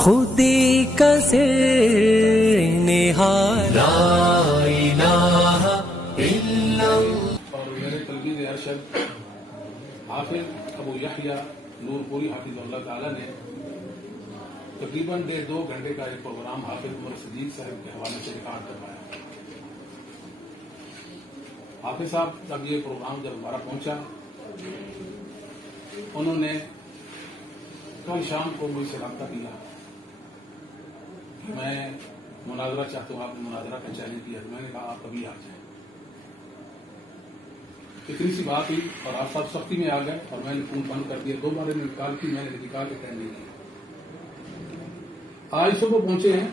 خودی کا نہار لا الہ الا اللہ۔ اور میرے تلمید ارشد حافظ ابو یحییٰ نور پوری حافظ اللہ تعالیٰ نے تقریباً 1.5-2 گھنٹے کا ایک پروگرام حافظ عمر صدیق صاحب کے حوالے سے ریکارڈ کروایا۔ حافظ صاحب جب یہ پروگرام جب ہمارا پہنچا، انہوں نے کل شام کو مجھ سے رابطہ کیا کہ میں مناظرہ چاہتا ہوں، آپ نے مناظرہ کا چیلنج کیا۔ میں نے کہا آپ کبھی آ جائیں۔ اتنی سی بات ہوئی اور آپ سب سختی میں آ گئے اور میں نے فون بند کر دیا۔ 2 بار میں کال کی، میں نے نکال کے اٹینڈ نہیں کیا۔ آج صبح پہنچے ہیں،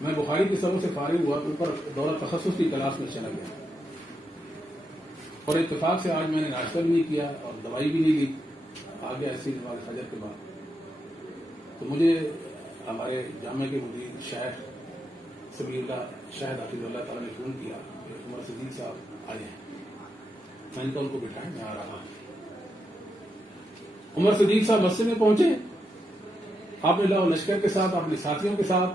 میں بخاری کی سبق سے فارغ ہوا، اوپر دورہ تخصص کی کلاس میں چلا گیا اور اتفاق سے آج میں نے ناشتہ بھی نہیں کیا اور دوائی بھی نہیں لی، آ گیا ایسے نماز فجر کے بعد۔ تو مجھے ہمارے جامعہ کے مدیر شیخ سبیل اللہ شاہد حافظ اللہ تعالیٰ نے فون کیا کہ عمر صدیق صاحب آئے ہیں۔ میں نے کہا ان کو بٹھائیں، میں آ رہا ہوں۔ عمر صدیق صاحب مسجد میں پہنچے، آپ نے لشکر کے ساتھ، اپنے ساتھیوں کے ساتھ،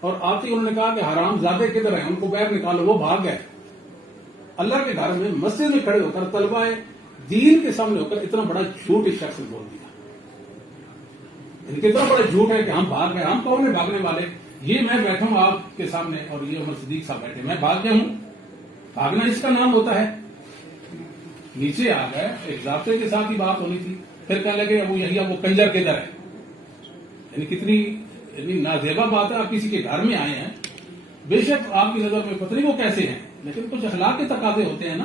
اور آتے ہی انہوں نے کہا کہ حرام زادے کدھر ہیں، ان کو باہر نکالو۔ وہ بھاگ گئے۔ اللہ کے گھر میں مسجد میں کھڑے ہو کر طلبہ دین کے سامنے ہو کر اتنا بڑا جھوٹ اس شخص نے بول دیا۔ ان کے اتنا بڑا جھوٹ ہے کہ ہم بھاگ گئے۔ ہم کون ہیں بھاگنے والے؟ یہ میں بیٹھا ہوں آپ کے سامنے اور یہ عمر صدیق صاحب بیٹھے، میں بھاگ گیا ہوں؟ بھاگنا اس کا نام ہوتا ہے؟ نیچے آ گئے، ایک ضابطے کے ساتھ ہی بات ہونی تھی، پھر کہنے لگے ابو یحییٰ وہ کنجر کدھر ہے؟ یعنی کتنی نازیبا بات ہے، آپ کسی کے گھر میں آئے ہیں، بے شک آپ کی نظر میں پتہ نہیں وہ کیسے ہیں، لیکن کچھ اخلاق کے تقاضے ہوتے ہیں نا۔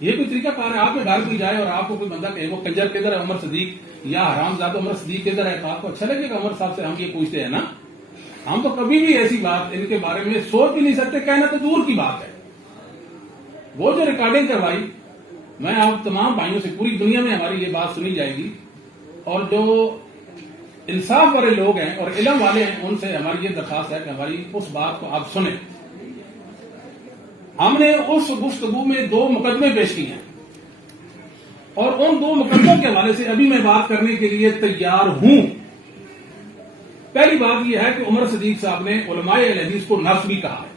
یہ کوئی طریقہ کار ہے؟ آپ کے گھر کوئی جائے اور آپ کو کوئی بندہ کہے وہ کنجر کدھر ہے عمر صدیق، یا حرام زادہ عمر صدیق کدھر ہے، تو آپ کو اچھا لگے گا؟ عمر صاحب سے ہم یہ پوچھتے ہیں نا، ہم تو کبھی بھی ایسی بات ان کے بارے میں سوچ بھی نہیں سکتے، کہنا تو دور کی بات ہے۔ وہ جو ریکارڈنگ کروائی، میں آپ تمام بھائیوں سے، پوری دنیا میں ہماری یہ بات سنی جائے گی، اور جو انصاف والے لوگ ہیں اور علم والے ہیں ان سے ہماری یہ درخواست ہے کہ ہماری اس بات کو آپ سنیں۔ ہم نے اس گفتگو میں 2 مقدمے پیش کیے ہیں اور ان 2 مقدموں کے حوالے سے ابھی میں بات کرنے کے لیے تیار ہوں۔ پہلی بات یہ ہے کہ عمر صدیق صاحب نے علماء اہل حدیث کو نسبی کہا ہے۔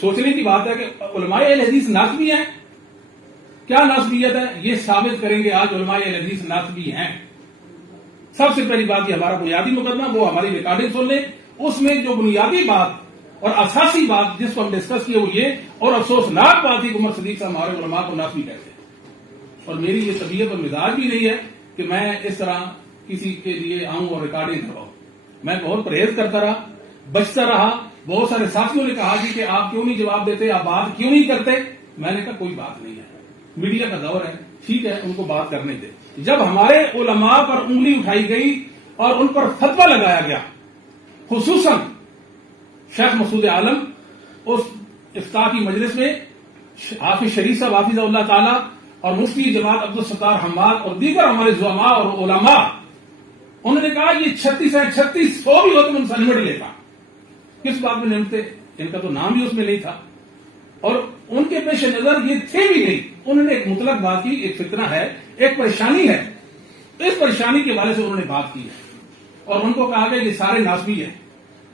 سوچنے کی بات ہے کہ علماء اہل حدیث نسبی ہیں؟ کیا نسبیت ہے یہ ثابت کریں گے آج علماء اہل حدیث نسبی ہیں۔ سب سے پہلی بات یہ ہمارا بنیادی مقدمہ، وہ ہماری ریکارڈنگ سن لیں، اس میں جو بنیادی بات اور اساسی بات جس کو ہم ڈسکس کیے وہ یہ، اور افسوسناک بات ہے کہ عمر صدیق صاحب ہمارے علماء کو نسبی کہتے ہیں، اور میری یہ طبیعت اور مزاج بھی نہیں ہے کہ میں اس طرح کسی کے لیے آؤں اور ریکارڈنگ کرواؤں۔ میں بہت پرہیز کرتا رہا، بچتا رہا۔ بہت سارے ساتھیوں نے کہا کہ آپ کیوں نہیں جواب دیتے، آپ بات کیوں نہیں کرتے؟ میں نے کہا کوئی بات نہیں ہے، میڈیا کا دور ہے، ٹھیک ہے ان کو بات کرنے دے۔ جب ہمارے علماء پر انگلی اٹھائی گئی اور ان پر فتویٰ لگایا گیا، خصوصاً شیخ مسعود عالم اس افتاء کی مجلس میں، حافظ شریف صاحب حافظ اللہ تعالی اور مفتی جماعت عبدالستار حماد اور دیگر ہمارے زعماء اور علماء، انہوں نے کہا یہ 36 ہیں، 3600 بھی ہو تو ان سے نمٹ لیتا۔ کس بات میں نمٹتے؟ ان کا تو نام بھی اس میں نہیں تھا اور ان کے پیش نظر یہ تھے بھی نہیں۔ انہوں نے ایک مطلق بات کی، ایک فتنہ ہے، ایک پریشانی ہے، اس پریشانی کے حوالے سے انہوں نے بات کی ہے اور ان کو کہا گیا یہ سارے ناسبی ہیں۔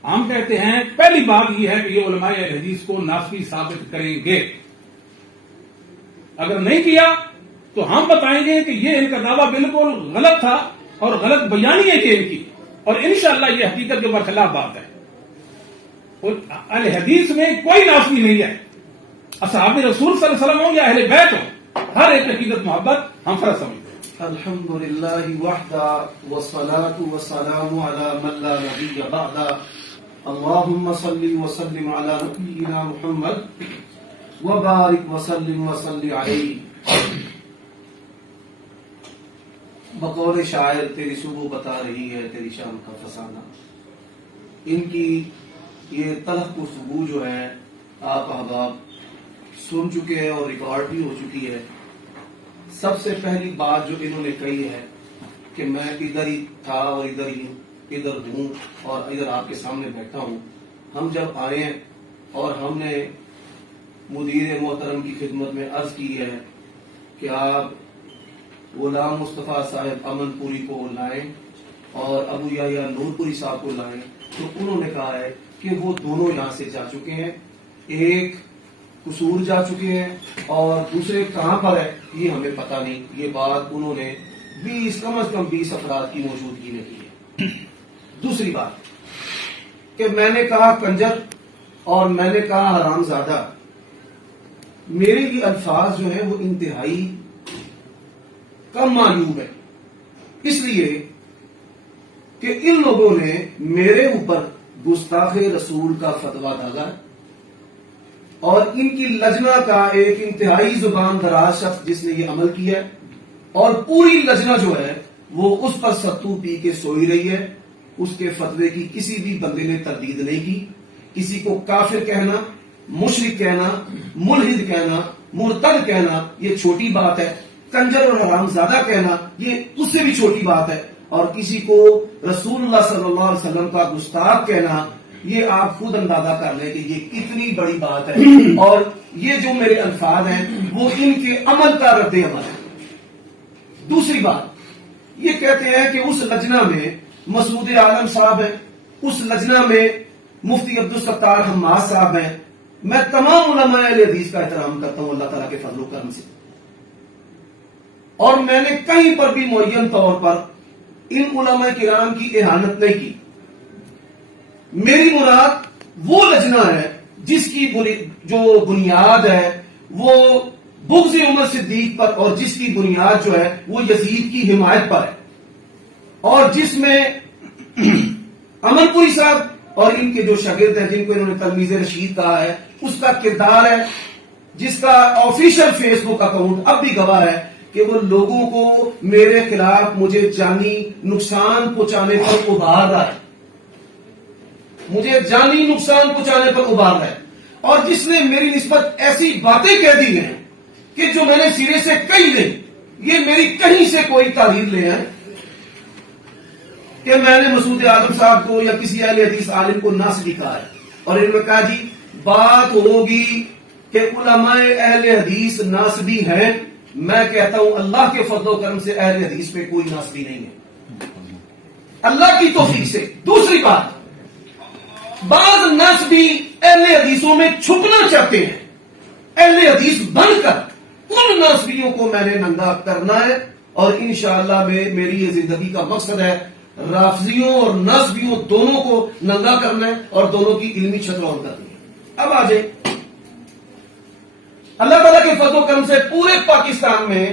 ہم کہتے ہیں پہلی بات یہ ہے کہ یہ علماء اہل حدیث کو ناسبی ثابت کریں گے۔ اگر نہیں کیا تو ہم بتائیں گے کہ یہ ان کا دعویٰ بالکل غلط تھا اور غلط بیانی ہے کہ ان کی، اور انشاءاللہ یہ حقیقت کے برخلاف بات ہے۔ اہل حدیث میں کوئی ناسبی نہیں ہے، اصحاب رسول صلی اللہ علیہ وسلم ہوں یا اہل بیت ہوں، ہر ایک عقیدت محبت ہم فرض سمجھتے ہیں۔ الحمدللہ وحدہ والصلاة والسلام علی من لا نبی بعدہ، اللہم صلی وسلم علی نبینا محمد وبارک وسلم وصلی علیہ۔ بقول شاعر تیری صبح بتا رہی ہے تیری شام کا فسانہ۔ ان کی یہ تلخ گفتگو جو ہے آپ احباب سن چکے ہیں اور ریکارڈ بھی ہو چکی ہے۔ سب سے پہلی بات جو انہوں نے کہی ہے کہ میں ادھر ہی تھا اور ادھر ہوں اور ادھر آپ کے سامنے بیٹھا ہوں۔ ہم جب آئے ہیں اور ہم نے مدیر محترم کی خدمت میں عرض کی ہے کہ آپ غلام مصطفیٰ صاحب امن پوری کو لائیں اور ابو یحییٰ نور پوری صاحب کو لائیں تو انہوں نے کہا ہے کہ وہ دونوں یہاں سے جا چکے ہیں، ایک قصور جا چکے ہیں اور دوسرے کہاں پر ہے یہ ہمیں پتہ نہیں. یہ بات انہوں نے کم از کم 20 افراد کی موجودگی میں کی ہے. دوسری بات کہ میں نے کہا کنجر اور میں نے کہا حرام زادہ، میرے یہ الفاظ جو ہیں وہ انتہائی کم معیوب ہے، اس لیے کہ ان لوگوں نے میرے اوپر گستاخ رسول کا فتویٰ ڈالا ہے اور ان کی لجنہ کا ایک انتہائی زبان دراز شخص جس نے یہ عمل کیا ہے، اور پوری لجنہ جو ہے وہ اس پر ستو پی کے سوئی رہی ہے. اس کے فتوے کی کسی بھی بندے نے تردید نہیں کی. کسی کو کافر کہنا، مشرک کہنا، ملحد کہنا، مرتد کہنا یہ چھوٹی بات ہے، کنجر اور حرام زادہ کہنا یہ اس سے بھی چھوٹی بات ہے، اور کسی کو رسول اللہ صلی اللہ علیہ وسلم کا گستاخ کہنا یہ آپ خود اندازہ کر لیں کہ یہ کتنی بڑی بات ہے. اور یہ جو میرے الفاظ ہیں وہ ان کے عمل کا رد عمل ہے. دوسری بات یہ کہتے ہیں کہ اس لجنہ میں مسعود عالم صاحب ہیں، اس لجنہ میں مفتی عبدالستار حماد صاحب ہیں. میں تمام علماء اہل حدیث کا احترام کرتا ہوں اللہ تعالیٰ کے فضل و کرم سے، اور میں نے کہیں پر بھی معین طور پر ان علماء کرام کی اہانت نہیں کی. میری مراد وہ لجنہ ہے جس کی جو بنیاد ہے وہ بغض عمر صدیق پر، اور جس کی بنیاد جو ہے وہ یزید کی حمایت پر ہے، اور جس میں امن پوری صاحب اور ان کے جو شاگرد ہیں جن کو انہوں نے تلمیذ رشید کہا ہے اس کا کردار ہے، جس کا آفیشیل فیس بک اکاؤنٹ اب بھی گواہ ہے کہ وہ لوگوں کو میرے خلاف مجھے جانی نقصان پہنچانے پر ابھار رہا ہے، مجھے جانی نقصان پہنچانے پر ابھار رہا ہے، اور جس نے میری نسبت ایسی باتیں کہہ دی ہیں کہ جو میں نے سرے سے کہی نہیں. یہ میری کہیں سے کوئی تحریر لے آئے کہ میں نے مسعود عالم صاحب کو یا کسی اہل حدیث عالم کو ناصبی کہا ہے، اور انہوں نے کہا جی بات ہوگی کہ علماء اہل حدیث ناصبی ہیں. میں کہتا ہوں اللہ کے فضل و کرم سے اہل حدیث میں کوئی ناصبی نہیں ہے، اللہ کی توفیق سے. دوسری بات، بعض ناصبی اہل حدیثوں میں چھپنا چاہتے ہیں، اہل حدیث بن کر ان ناصبیوں کو میں نے ننگا کرنا ہے، اور انشاءاللہ میری یہ زندگی کا مقصد ہے رافضیوں اور ناصبیوں دونوں کو ننگا کرنا ہے اور دونوں کی علمی چھترون کرنی ہے. اب آ جائیں، اللہ تعالیٰ کے فضل و کرم سے پورے پاکستان میں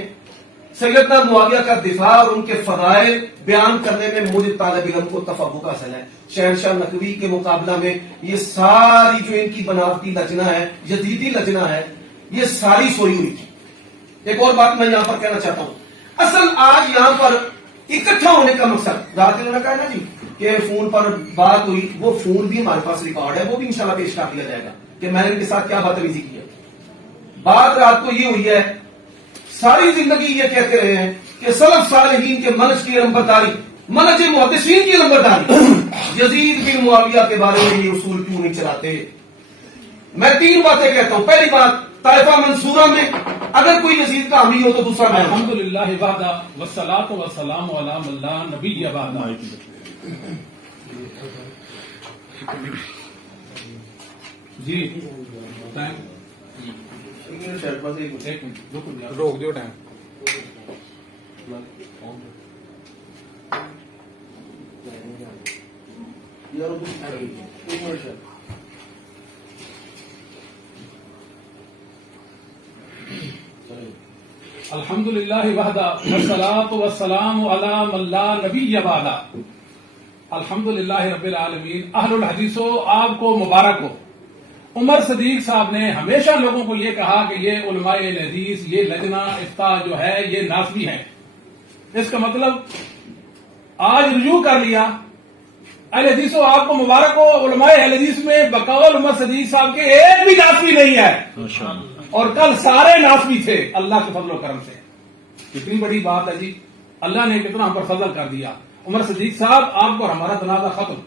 سیدنا معاویہ کا دفاع اور ان کے فضائل بیان کرنے میں مجھے طالب علم کو تفوق حاصل ہے. شہنشاہ نقوی کے مقابلہ میں یہ ساری جو ان کی بناوٹی لجنہ ہے، جدیدی لجنہ ہے، یہ ساری سوئی ہوئی تھی. ایک اور بات میں یہاں پر کہنا چاہتا ہوں، اصل آج یہاں پر اکٹھا ہونے کا مقصد، رات انہوں نے کہا نا جی کہ فون پر بات ہوئی، وہ فون بھی ہمارے پاس ریکارڈ ہے، وہ بھی انشاءاللہ پیش کر دیا جائے گا کہ میں نے ان کے ساتھ کیا بدتمیزی کی ہے. بات رات کو یہ ہوئی ہے، ساری زندگی یہ کہتے رہے ہیں کہ سلف صالحین کے منہج کی نمبرداری، منہج محدثین کی نمبرداری، یزید بن معاویہ کے بارے میں یہ اصول کیوں نہیں چلاتے. میں 3 باتیں کہتا ہوں. پہلی بات، طائفہ منصورہ میں اگر کوئی یزید کا حامی ہو تو دوسرا میں. الحمدللہ وحدہ والصلاۃ والسلام علی من لا نبی بعدہ. جی روک دیو ٹائم. الحمدللہ وحدہ والصلاۃ والسلام علی من لا نبی بعدہ. الحمدللہ رب العالمین. اہل الحدیثو آپ کو مبارک ہو. عمر صدیق صاحب نے ہمیشہ لوگوں کو یہ کہا کہ یہ علماء اہل حدیث، یہ لجنہ افتاء جو ہے یہ ناصبی ہے. اس کا مطلب آج رجوع کر لیا. اہل حدیثو آپ کو مبارک ہو. علماء اہل حدیث میں بقول عمر صدیق صاحب کے ایک بھی ناصبی نہیں ہے، اور کل سارے ناصبی تھے اللہ کے فضل و کرم سے. کتنی بڑی بات ہے جی، اللہ نے کتنا ہم پر فضل کر دیا. عمر صدیق صاحب آپ کو ہمارا تنازع ختم،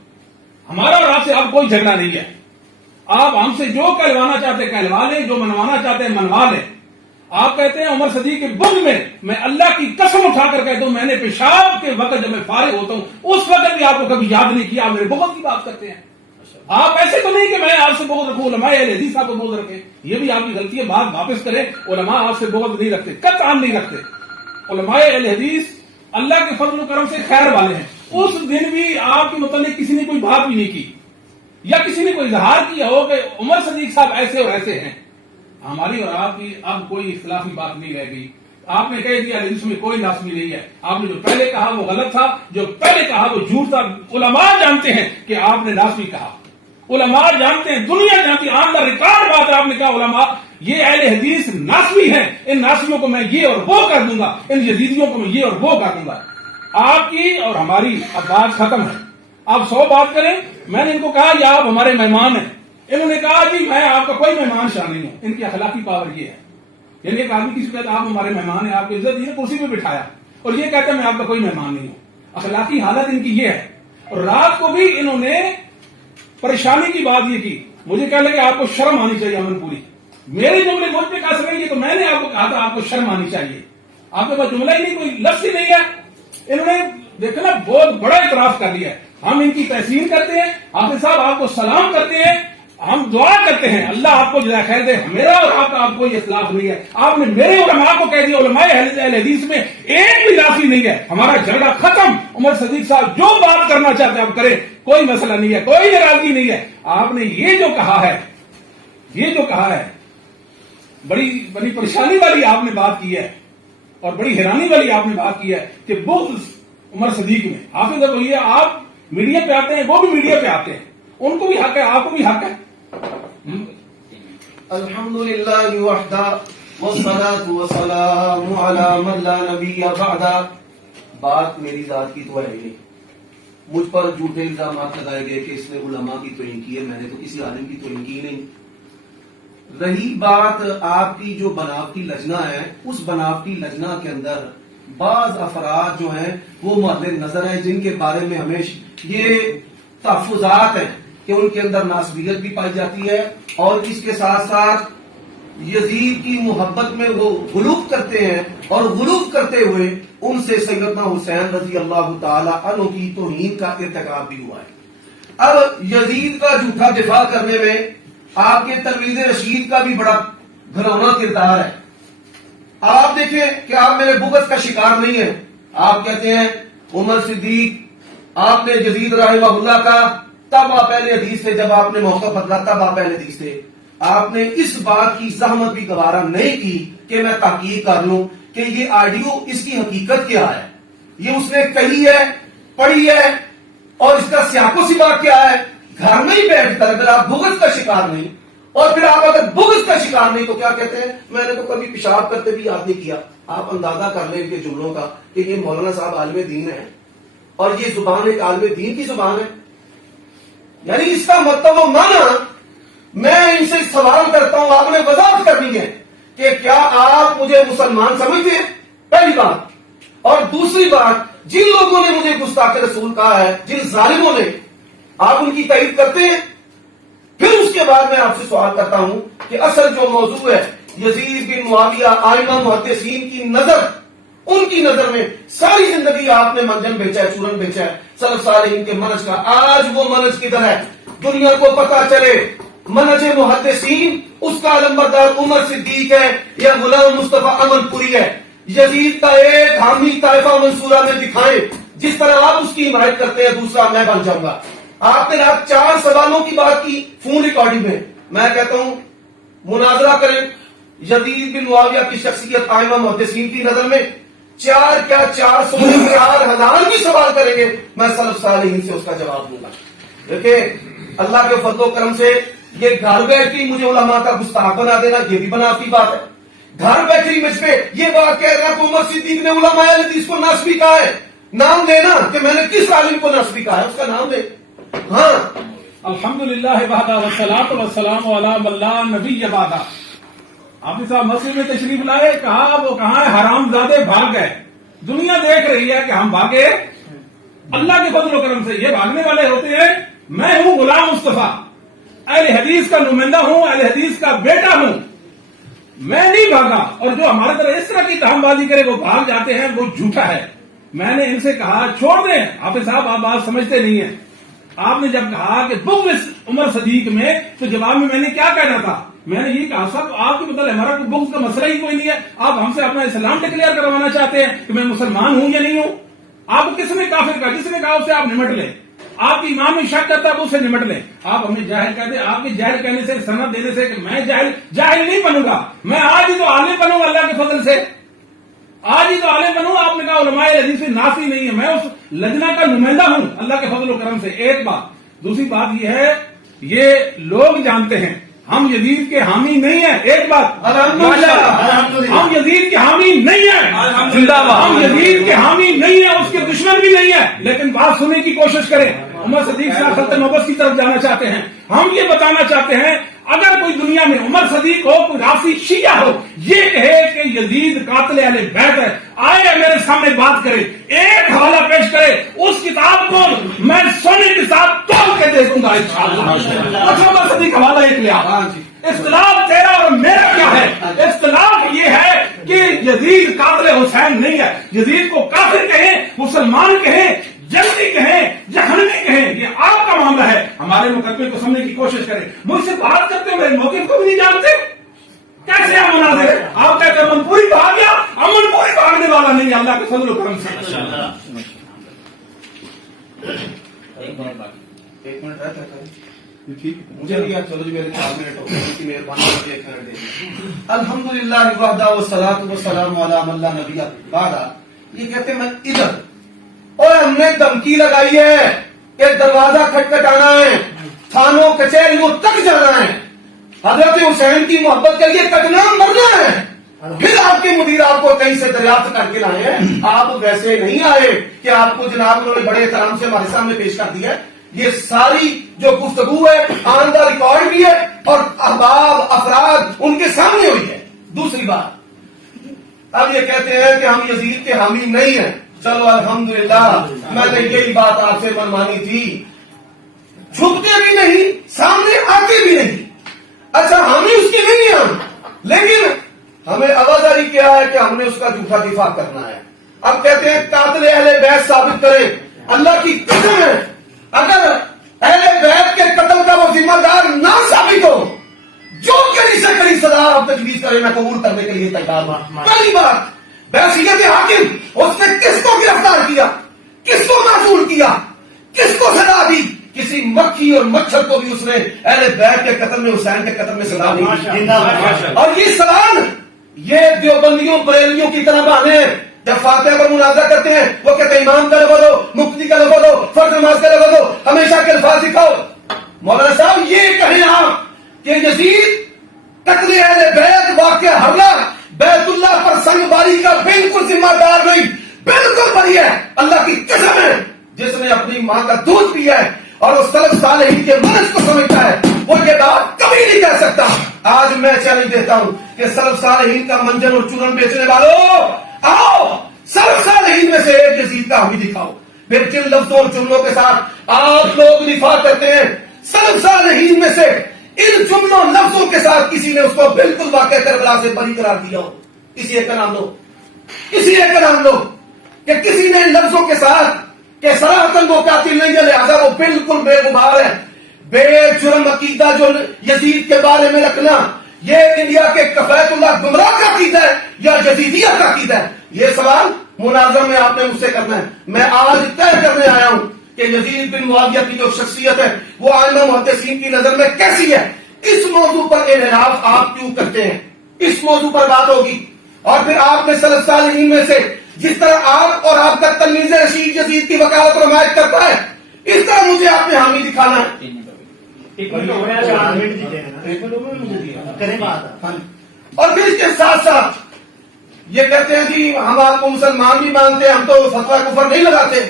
ہمارا اور آپ سے اب کوئی جھگڑا نہیں ہے. آپ ہم سے جو کہلوانا چاہتے کہلوا لیں، جو منوانا چاہتے منوا لیں. آپ کہتے ہیں عمر صدیق کے بغض میں اللہ کی قسم اٹھا کر کہتا ہوں میں نے پیشاب کے وقت جب میں فارغ ہوتا ہوں اس وقت بھی آپ کو کبھی یاد نہیں کیا، آپ میرے بغض کی بات کرتے ہیں۔ آپ ایسے تو نہیں کہ میں آپ سے بغض رکھوں، علماء اہل حدیث آپ کو بغض رکھے، یہ بھی آپ کی غلطی ہے، بات واپس کریں۔ علماء آپ سے بغض نہیں رکھتے، قطعاً نہیں رکھتے۔ علماء اہل حدیث اللہ کے فضل و کرم سے خیر والے ہیں۔ اس دن بھی آپ کے متعلق کسی نے کوئی بات بھی نہیں کی یا کسی نے کوئی اظہار کیا ہو کہ عمر صدیق صاحب ایسے اور ایسے ہیں۔ ہماری اور آپ کی اب کوئی اختلافی بات نہیں رہ گئی۔ آپ نے کہہ دیا حدیث میں کوئی ناسبی نہیں ہے، آپ نے جو پہلے کہا وہ غلط تھا، جو پہلے کہا وہ جھوٹ تھا۔ علماء جانتے ہیں کہ آپ نے ناسبی کہا، علماء جانتے ہیں، دنیا جانتی ہے، آن دا ریکارڈ بات ہے، آپ نے کہا علماء یہ اہل حدیث ناسبی ہیں، ان ناسبیوں کو میں یہ اور وہ کر دوں گا، ان یزیدیوں کو میں یہ اور وہ کر دوں گا۔ آپ کی اور ہماری اب بات ختم ہے، آپ 100 بات کریں۔ میں نے ان کو کہا یہ آپ ہمارے مہمان ہیں، انہوں نے کہا جی میں آپ کا کوئی مہمان شاہ نہیں ہوں۔ ان کی اخلاقی پاور یہ ہے، یعنی ایک آدمی کسی کہتا آپ ہمارے مہمان ہیں، آپ کی عزت یہ کرسی پہ بٹھایا اور یہ کہتا ہے میں آپ کا کوئی مہمان نہیں ہوں۔ اخلاقی حالت ان کی یہ ہے۔ اور رات کو بھی انہوں نے پریشانی کی بات یہ کی، مجھے کہنے لگے آپ کو شرم آنی چاہیے امن پوری، میرے جملے مجھ پہ کہا سکیں گے تو میں نے آپ کو کہا تھا آپ کو شرم آنی چاہیے، آپ کے پاس جملہ ہی نہیں، کوئی لفظ ہی نہیں ہے۔ انہوں نے دیکھا نا بہت بڑا اعتراف کر لیا ہے۔ ہم ان کی تحسین کرتے ہیں، حافظ صاحب آپ کو سلام کرتے ہیں، ہم دعا کرتے ہیں اللہ آپ کو جزائے خیر دے، میرا اور آپ کا آپ کوئی اختلاف نہیں ہے۔ آپ نے میرے علماء کو کہہ دیا علماء اہل حدیث میں ایک بھی نافی نہیں ہے، ہمارا جھگڑا ختم۔ عمر صدیق صاحب جو بات کرنا چاہتے ہیں آپ کریں، کوئی مسئلہ نہیں ہے، کوئی ناراضگی نہیں ہے۔ آپ نے یہ جو کہا ہے بڑی بڑی پریشانی والی آپ نے بات کی ہے اور بڑی حیرانی والی آپ نے بات کی ہے کہ بغض عمر صدیق میں حافظ اب یہ آپ میڈیا پہ آتے ہیں، وہ بھی میڈیا پہ آتے ہیں، ان کو بھی حق ہے، آپ کو بھی حق ہے۔ الحمدللہ وحدہ والصلاة والسلام علی من لا نبی بعدہ۔ بات میری ذات کی تو ہے نہیں، مجھ پر جھوٹے الزامات لگائے گئے کہ اس نے علماء کی توہین کی ہے، میں نے تو کسی عالم کی توہین کی نہیں۔ رہی بات آپ کی جو بناوٹی لجنہ ہے، اس بناوٹی لجنہ کے اندر بعض افراد جو ہیں وہ مد نظر ہیں جن کے بارے میں ہمیشہ یہ تحفظات ہیں کہ ان کے اندر ناسبیت بھی پائی جاتی ہے اور اس کے ساتھ ساتھ یزید کی محبت میں وہ غلوف کرتے ہیں اور غلوف کرتے ہوئے ان سے سیدنا حسین رضی اللہ تعالی عنہ کی توہین کا ارتکاب بھی ہوا ہے۔ اب یزید کا جھوٹا دفاع کرنے میں آپ کے تلمیذ رشید کا بھی بڑا گھرونا کردار ہے۔ آپ دیکھیں کہ آپ میرے بغض کا شکار نہیں ہیں، آپ کہتے ہیں عمر صدیق آپ نے یزید رحمہ اللہ کا، تب آپ پہلے حدیث تھے، جب آپ نے موقع بدلا تب آپ پہلے حدیث تھے۔ آپ نے اس بات کی زحمت بھی گوارا نہیں کی کہ میں تحقیق کر لوں کہ یہ آڈیو اس کی حقیقت کیا ہے، یہ اس نے کہی ہے، پڑھی ہے اور اس کا سیاق و سباق کیا ہے۔ گھر میں ہی بیٹھ کر اگر آپ بغض کا شکار نہیں اور پھر آپ اگر بغض کا شکار نہیں تو کیا کہتے ہیں میں نے تو کبھی پیشاب کرتے بھی یاد نہیں کیا۔ آپ اندازہ کر لیں ان کے جملوں کا کہ یہ مولانا صاحب عالم دین ہے اور یہ زبان ایک عالم دین کی زبان ہے، یعنی اس کا مطلب و معنی میں ان سے سوال کرتا ہوں، آپ نے وضاحت کرنی ہے کہ کیا آپ مجھے مسلمان سمجھتے ہیں، پہلی بات۔ اور دوسری بات، جن لوگوں نے مجھے گستاخ رسول کہا ہے، جن ظالموں نے، آپ ان کی تائید کرتے ہیں؟ پھر اس کے بعد میں آپ سے سوال کرتا ہوں کہ اصل جو موضوع ہے یزید بن معاویہ ائمہ محدثین کی نظر، ان کی نظر میں ساری زندگی آپ نے منجم بیچا ہے، چورن بیچا ہے سلف صالحین کے منہج کا۔ آج وہ منہج کدھر ہے؟ دنیا کو پتا چلے منہج محدثین اس کا علمبردار عمر صدیق ہے یا غلام مصطفیٰ امن پوری ہے۔ یزید کا ایک حامی طائفہ منصورہ میں دکھائیں، جس طرح آپ اس کی حمایت کرتے ہیں دوسرا میں بن جاؤں گا۔ آپ نے رات 4 سوالوں کی بات کی فون ریکارڈنگ میں، میں کہتا ہوں مناظرہ کریں یزید بن معاویہ کی شخصیت ائمہ محدثین کی نظر میں، 4 کیا 400 4,000 بھی سوال کریں گے، میں سلف صالحین سے اس کا جواب دوں گا۔ دیکھیں اللہ کے فضل و کرم سے یہ گھر بیٹھی مجھے علماء کا گستاخ بنا دینا یہ بھی بناوٹی بات ہے۔ گھر بیٹھی مجھ پہ یہ بات کہہ رہا کہ عمر صدیق نے علماء اہل حدیث کو ناسبی کہا ہے، نام دینا کہ میں نے کس عالم کو ناسبی کہا ہے، اس کا نام دے۔ ہاں الحمدللہ وحدہ والصلاۃ والسلام علی من لا نبی بعدہ۔ حافظ صاحب مسجد میں تشریف لائے، کہا وہ کہاں ہے، حرام زادے بھاگ گئے، دنیا دیکھ رہی ہے کہ ہم بھاگے اللہ کے فضل و کرم سے۔ یہ بھاگنے والے ہوتے ہیں، میں ہوں غلام مصطفیٰ، اہل حدیث کا نمائندہ ہوں، اہل حدیث کا بیٹا ہوں، میں نہیں بھاگا، اور جو ہمارے طرح اس طرح کی دہم بازی کرے وہ بھاگ جاتے ہیں، وہ جھوٹا ہے۔ میں نے ان سے کہا چھوڑ دیں حافظ صاحب، آپ بات سمجھتے نہیں ہیں۔ آپ نے جب کہا کہ بغض عمر صدیق میں، تو جواب میں نے کیا کہنا تھا؟ میں نے یہ کہا صاحب آپ کے مطلب ہمارا بغض کا مسئلہ ہی کوئی نہیں ہے، آپ ہم سے اپنا اسلام ڈکلیئر کروانا چاہتے ہیں کہ میں مسلمان ہوں یا نہیں ہوں۔ آپ کو کس نے کافر کہا؟ جس نے کہا اس سے آپ نمٹ لیں۔ آپ کی ایمان میں شک کرتا ہے اس سے نمٹ لیں۔ آپ ہمیں جاہل کہتے ہیں، آپ کے جاہل کہنے سے، سند دینے سے کہ میں جاہل نہیں بنوں گا، میں آج ہی تو عالم بنوں گا اللہ کے فضل سے، آج ہی تو عالم بنوں۔ آپ نے کہا علماء حدیث سے نافی نہیں ہے، میں اس لجنہ کا نمائندہ ہوں اللہ کے فضل و کرم سے۔ ایک بات۔ دوسری بات یہ ہے، یہ لوگ جانتے ہیں ہم یزید کے حامی نہیں ہیں۔ ایک بات، ہم یزید کے حامی نہیں ہیں، زندہ باد، ہم یزید کے حامی نہیں ہیں، اس کے دشمن بھی نہیں ہیں، لیکن بات سننے کی کوشش کریں۔ عمر صدیق صاحب خط نوبت کی طرف جانا چاہتے ہیں، ہم یہ بتانا چاہتے ہیں اگر کوئی دنیا میں عمر صدیق ہو، کوئی رافضی شیعہ ہو، یہ کہے کہ یزید قاتل اہل بیت ہے، آئے میرے سامنے بات کرے، ایک حوالہ پیش کرے، اس کتاب کو میں سونے کے ساتھ توڑ کے دے دوں گا انشاءاللہ۔ اچھا عمر صدیق حوالہ ایک لیا۔ اختلاف تیرا اور میرا کیا ہے؟ اختلاف یہ ہے کہ یزید قاتل حسین نہیں ہے۔ یزید کو کافر کہیں، مسلمان کہیں، جنگی کہیں، جہنمی کہیں، یہ آپ کا معاملہ ہے۔ ہمارے مقدمے کو سمجھنے کی کوشش کریں۔ مجھ سے بات کرتے ہو، میرے موقف کو بھی نہیں جانتے، کیسے ہم مناظر ہیں؟ آپ کہتے ہیں امن پوری بھاگ گیا، امن پوری بھاگنے والا نہیں ہے اللہ کے فضل و کرم سے۔ ایک منٹ رہتا ہے، ٹھیک مجھے نہیں یاد، چلو جی میرے 4 منٹ ہو گئے، کی مہربانی کر کے 1 منٹ دے دیں۔ الحمدللہ وحدہ والصلاۃ والسلام علی من لا نبی بعد۔ یہ کہتے ہیں میں ادھر، اور ہم نے دھمکی لگائی ہے کہ دروازہ کھٹکھٹانا ہے، تھانوں کچہریوں تک جانا ہے، حضرت حسین کی محبت کے لیے کٹنا مرنا ہے۔ پھر آپ کے مدیر آپ کو کہیں سے دریافت کر کے لائے ہیں، آپ ویسے نہیں آئے کہ آپ کو جناب انہوں نے بڑے احترام سے ہمارے سامنے پیش کر دیا ہے۔ یہ ساری جو گفتگو ہے آن دا ریکارڈ بھی ہے، اور احباب افراد ان کے سامنے ہوئی ہے۔ دوسری بات، اب یہ کہتے ہیں کہ ہم یزید کے حامی نہیں ہیں۔ چلو الحمدللہ، میں نے یہی بات آپ سے منوانی تھی، چھپتے بھی نہیں، سامنے آتے بھی نہیں۔ اچھا حامی اس کی نہیں ہے ہم، لیکن ہمیں آوازاری کیا ہے کہ ہم نے اس کا جھوٹا دفاع کرنا ہے۔ اب کہتے ہیں قاتل اہل بیت ثابت کرے، اللہ کی قسم ہے اگر اہل بیت کے قتل کا وہ ذمہ دار نہ ثابت ہو، جو کڑی سے کڑی سزا آپ تجویز کرے میں قبول کرنے کے لیے تیار ہوں۔ پہلی بات، بحیثیت حاکم اس نے کس کو گرفتار کیا، کس کو معزول کیا، کس کو سزا دی؟ کسی مکھی اور مچھر کو بھی اس نے اہل بیت کے قتل میں، حسین کے قتل میں سزا نہیں دی۔ اور یہ سوال یہ دیوبندیوں بریلویوں کی طرح بہانے ہیں، جب فاتحہ پر مناظرہ کرتے ہیں وہ کہتے ہیں امام کا لفظ ہو، مفتی کا لفظ ہو، فرض نماز کا لفظ ہو، ہمیشہ کے الفاظ دکھاؤ۔ مولانا صاحب یہ کہیں آپ کہ یزید قتل اہل بیت واقعہ حملہ بیت اللہ پر سنگ باری کا بالکل ذمہ دار نہیں، بالکل بری ہے، اللہ کی قسم ہے، جس نے اپنی ماں کا دودھ پیا ہے اور اس سلف صالحین کے منہج کو سمجھتا ہے، وہ یہ بات کبھی نہیں کہہ سکتا۔ آج میں چیلنج دیتا ہوں کہ سلف صالحین کا منجن اور چورن بیچنے والوں، آؤ سلف صالحین میں سے ایک یزید کا حامی دکھاؤ۔ پھر جن لفظوں اور جملوں کے ساتھ آپ لوگ دفاع کرتے ہیں، سلف صالحین میں سے ان جملوں لفظوں کے ساتھ کسی نے اس کو بالکل واقعہ کربلا سے بری قرار دیا ہو، کسی ایک کا نام لو، کسی ایک کا نام لو کہ کسی نے لفظوں کے ساتھ کہ سراحتاً وہ قاتل نہیں ہے لہذا وہ بالکل بے غبار ہے۔ بے جرم عقیدہ جو یزید کے بارے میں رکھنا، یہ انڈیا کے کفایت اللہ گمراہ کا عقیدہ ہے یا یزیدیت کا عقیدہ ہے؟ یہ سوال مناظرہ میں آپ نے مجھ سے کرنا ہے۔ میں آج طے کرنے آیا ہوں کہ یزید بن معاویہ کی جو شخصیت ہے وہ ائمہ محدثین کی نظر میں کیسی ہے۔ اس موضوع پر انحراف آپ کیوں کرتے ہیں؟ اس موضوع پر بات ہوگی، اور پھر آپ نے سلف صالحین میں سے جس طرح آپ اور آپ کا تلمیذ رشید یزید کی وکالت اور حمایت کرتا ہے، اس طرح مجھے آپ نے حامی دکھانا ہے۔ اور پھر اس کے ساتھ ساتھ یہ کہتے ہیں کہ ہم آپ کو مسلمان بھی مانتے ہیں، ہم تو فتویٰ کفر نہیں لگاتے۔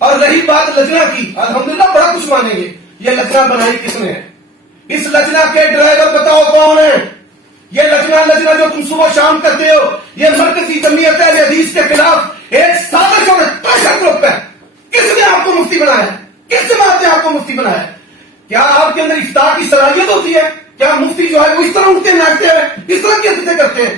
اور رہی بات لجنہ کی، الحمدللہ بڑا کچھ مانیں گے۔ یہ لجنہ بنائی کس نے ہے؟ اس لجنہ کے ڈرائیور بتاؤ کون ہے؟ یہ لجنہ جو تم صبح شام کرتے ہو، یہ مرکزی جمعیت اہل حدیث کے خلاف ایک سازش اور پریشر گروپ ہے۔ کس نے آپ کو مفتی بنایا ہے؟ کس جماعت نے آپ کو مفتی بنایا ہے؟ کیا آپ کے اندر افتاء کی صلاحیت ہوتی ہے؟ کیا مفتی جو ہے وہ اس طرح اٹھتے ناچتے ہیں، اس طرح کی حرکتیں کرتے ہیں؟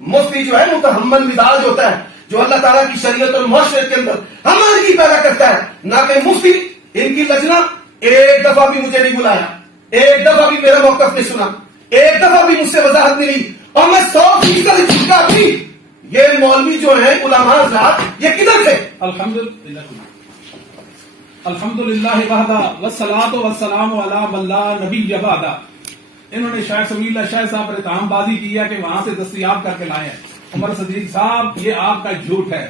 مفتی جو ہے متحمل مزاج ہوتا ہے، جو اللہ تعالیٰ کی شریعت اور معاشرت کے اندر ہمارگی پیدا کرتا ہے، نہ کہ مفتی۔ ان کی لجنہ ایک دفعہ بھی مجھے نہیں بلایا، ایک دفعہ بھی میرا موقف نہیں سنا، ایک دفعہ بھی مجھ سے وضاحت نہیں لی، اور میں 100% جھٹکا بھی۔ یہ مولوی جو ہیں علماء حضرات، یہ کدھر سے؟ الحمدللہ وحدہ والصلاۃ والسلام علی من لا نبی بعدہ۔ انہوں نے شاید سمیع اللہ شاہ صاحب پر اتہام بازی کی ہے کہ وہاں سے دستیاب کر کے لائے ہیں۔ عمر صدیق صاحب، یہ آپ کا جھوٹ ہے،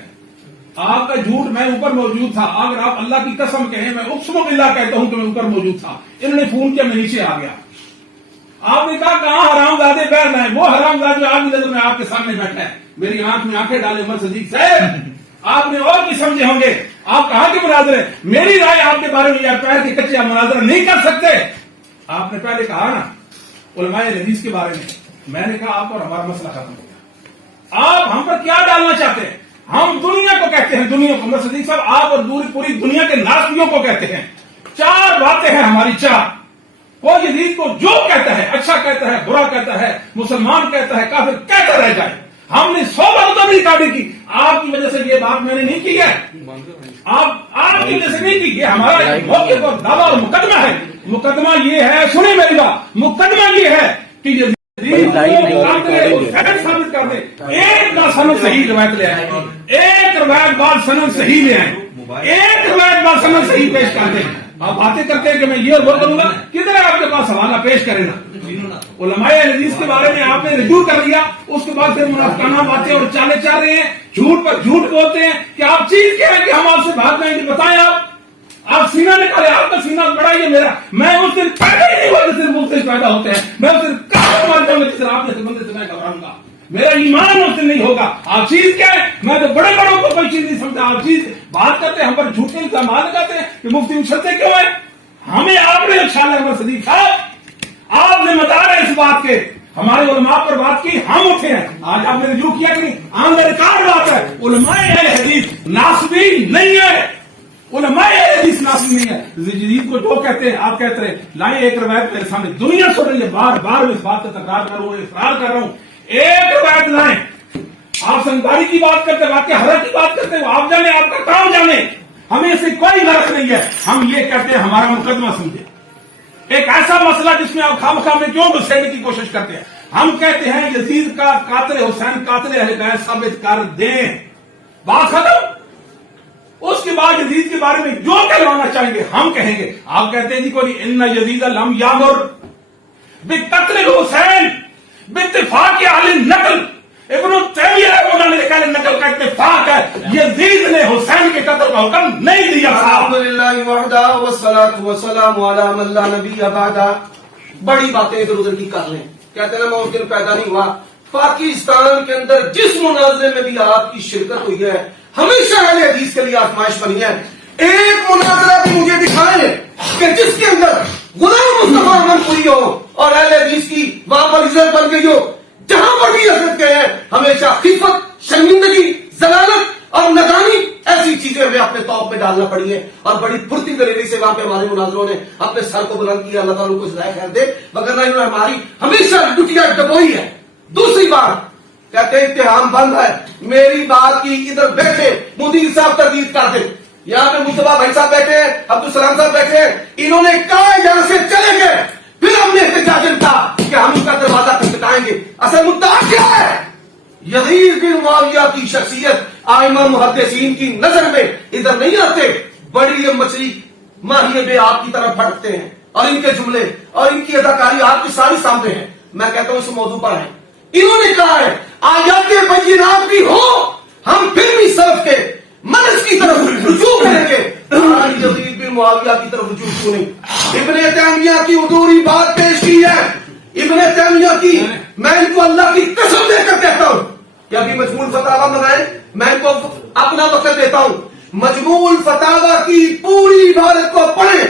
آپ کا جھوٹ۔ میں اوپر موجود تھا، اگر آپ اللہ کی قسم کہیں، میں اقسم باللہ کہتا ہوں کہ میں اوپر موجود تھا۔ انہوں نے فون کیا، میں نیچے آ گیا۔ آپ نے کہا کہاں حرام زادے پیر لائے؟ وہ حرام زادے جو آپ کی نظر میں آپ کے سامنے بیٹھا ہے، میری آنکھ میں آنکھیں ڈالے عمر صدیق صاحب، آپ نے اور بھی سمجھے ہوں گے، آپ کہاں کے مناظر ہیں؟ میری رائے آپ کے بارے میں یا پیر کے کچے آپ مناظر نہیں کر سکتے۔ آپ نے پہلے کہا نا علماء حدیث کے بارے میں نے کہا آپ اور ہمارا مسئلہ ختم ہو گیا۔ آپ ہم پر کیا ڈالنا چاہتے ہیں؟ ہم دنیا کو کہتے ہیں، دنیا کو، عمر صدیق صاحب آپ اور پوری دنیا کے ناسبیوں کو کہتے ہیں۔ چار باتیں ہیں ہماری، چار۔ وہ یزید کو جو کہتا ہے، اچھا کہتا ہے، برا کہتا ہے، مسلمان کہتا ہے، کافر کہتا رہ جائے۔ ہم نے 100 بار تو بھی ریکارڈنگ کی، آپ کی وجہ سے یہ بات میں نے نہیں کی ہے، آپ کی وجہ سے نہیں کی، یہ ہمارا موقف اور دعویٰ اور مقدمہ ہے۔ مقدمہ یہ ہے، سنیں میری بات، مقدمہ یہ ہے کہ یزید ثابت کر دے، ایک بار سند صحیح روایت لے آئے، ایک روایت بعد سند صحیح لے آئے، ایک روایت بعد سند صحیح پیش کر دیں۔ آپ باتیں کرتے ہیں کہ میں یہ وہ کروں گا، کدھر ہے آپ کے پاس حوالہ پیش کرے نا؟ علماء حدیث کے بارے میں آپ نے رجوع کر لیا، اس کے بعد پھر منافقانہ باتیں اور چالے چل رہے ہیں، جھوٹ پر جھوٹ بولتے ہیں کہ آپ چیز کیا ہے کہ ہم آپ سے بھاگ جائیں گے؟ بتائیں آپ سینہ نکالے، آپ کا سینہ بڑا ہی ہے میرا، میں اس دن پیدا ہی نہیں ہوا جس دن مفتی پیدا ہوتے ہیں، میں اس دن کافر مان جاؤں گا جس دن آپ جیسے بندے سے میں گھبراؤں گا، میرا ایمان اس دن نہیں ہوگا۔ آپ چیز کیا ہے؟ میں تو بڑے بڑوں کو کوئی چیز نہیں سمجھا، آپ چیز بات کرتے ہیں، ہم پر جھوٹے الزامات لگاتے ہیں کہ مفتی اچھلتے کیوں ہیں؟ ہمیں آپ نے اچھا لگا صدیق صاحب، آپ نے بتا رہے اس بات کے، ہمارے علماء پر بات کی، ہم اٹھے ہیں، آج آپ نے رجوع کیا کہ نہیں؟ آن دا ریکارڈ بات ہے، علماء اہل حدیث ناسبی نہیں ہے، علماء اہل حدیث ناسبی نہیں ہے۔ جدید کو جو کہتے ہیں آپ کہتے ہیں، لائیں ایک روایت میرے سامنے، دنیا سن رہی ہے، بار بار میں اس بات کا تکرار کر رہا ہوں، اصرار کر رہا ہوں، ایک روایت لائیں۔ آپ سنگاری کی بات کرتے ہیں، واقع حضرت کی بات کرتے ہیں، آپ جانے، آپ کا کام جانے، ہمیں اس سے کوئی غرض نہیں ہے۔ ہم یہ کہتے ہیں ہمارا مقدمہ سمجھے، ایک ایسا مسئلہ جس میں آپ خام میں کیوں گھسیڑنے کی کوشش کرتے ہیں؟ ہم کہتے ہیں یزید کا قاتل حسین قاتل اہل بیت ثابت کر دیں، بات ختم۔ اس کے بعد یزید کے بارے میں جو کہلوانا چاہیں گے ہم کہیں گے۔ آپ کہتے ہیں جی کوئی ان یزید لم یامر بقتل حسین باتفاق اہل نقل، ابن تیمیہ انہوں نے لکھا ہے نقل کا اتفاق ہے، یزید نے حسین کے قتل کا حکم نہیں دیا۔ الحمدللہ وحدہ والصلاۃ والسلام علی من لا نبی بعدہ۔ بڑی باتیں ادھر ادھر کی کر لیں، کہتے ہیں میں اس دن پیدا نہیں ہوا۔ پاکستان کے اندر جس مناظرے میں بھی آپ کی شرکت ہوئی ہے، ہمیشہ اہل حدیث کے لیے آزمائش بنی ہے۔ ایک مناظرہ بھی مجھے دکھائیں کہ جس کے اندر غلام مصطفیٰ احمد پوری ہو اور اہل حدیث کی وہاں پر عزت بن گئی ہو۔ جہاں پر بھی عزت گئے ہیں ہمیشہ خفت، شرمندگی، ضلالت اور نادانی، ایسی چیزیں ہمیں اپنے توپ میں ڈالنا پڑی ہیں، اور بڑی پھرتی دلیری سے وہاں پہ ہمارے مناظروں نے اپنے سر کو بلند کیا۔ اللہ تعالیٰ کو جزائے خیر دے، مگر انہوں نے ہماری ہمیشہ لٹیا ڈبوئی ہے۔ دوسری بات کہتے ہیں اتہام بند ہے، میری بات کی ادھر بیٹھے مدیر صاحب تردید کر دیں، یہاں پہ مصطفیٰ بھائی صاحب بیٹھے ہیں، عبدالسلام صاحب بیٹھے ہیں، انہوں نے کہا یہاں سے چلے گئے، پھر ہم نے احتجاج کہا کہ ہم اس کا دروازہ کھٹکھٹائیں گے۔ اصل مدعا کیا ہے؟ یزید بن معاویہ کی شخصیت ائمہ محدثین کی نظر میں ادھر نہیں آتے، بڑی یہ مچھلی ماہی بے آپ کی طرف بھٹکتے ہیں، اور ان کے جملے اور ان کی اداکاری آپ کی ساری سامنے ہے۔ میں کہتا ہوں اس موضوع پر ہے، انہوں نے کہا ہے آیات بینات بھی ہو، ہم پھر بھی سلف کے منہج کی طرف رجوع کریں گے، یزید بن معاویہ کی طرف رجوع کیوں نہیں؟ ابن تیمیہ کی ادھوری بات پیش کی ہے، ابن تیمیہ کی، میں ان کو اللہ کی قسم دے کر کہتا ہوں کہ ابھی مجموع الفتاوی منگائیں، میں ان کو اپنا وقت دیتا ہوں، مجموع الفتاوی کی پوری عبارت کو پڑھیں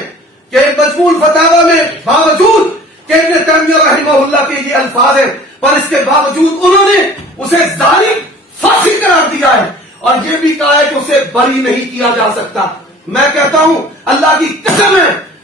کہ مجموع الفتاوی میں باوجود کہ ابن تیمیہ رحمہ اللہ کے یہ الفاظ ہیں، پر اس کے باوجود انہوں نے اسے ظالم فاسق قرار دیا ہے، اور یہ بھی کہا ہے کہ اسے بری نہیں کیا جا سکتا۔ میں کہتا ہوں اللہ کی قسم ہے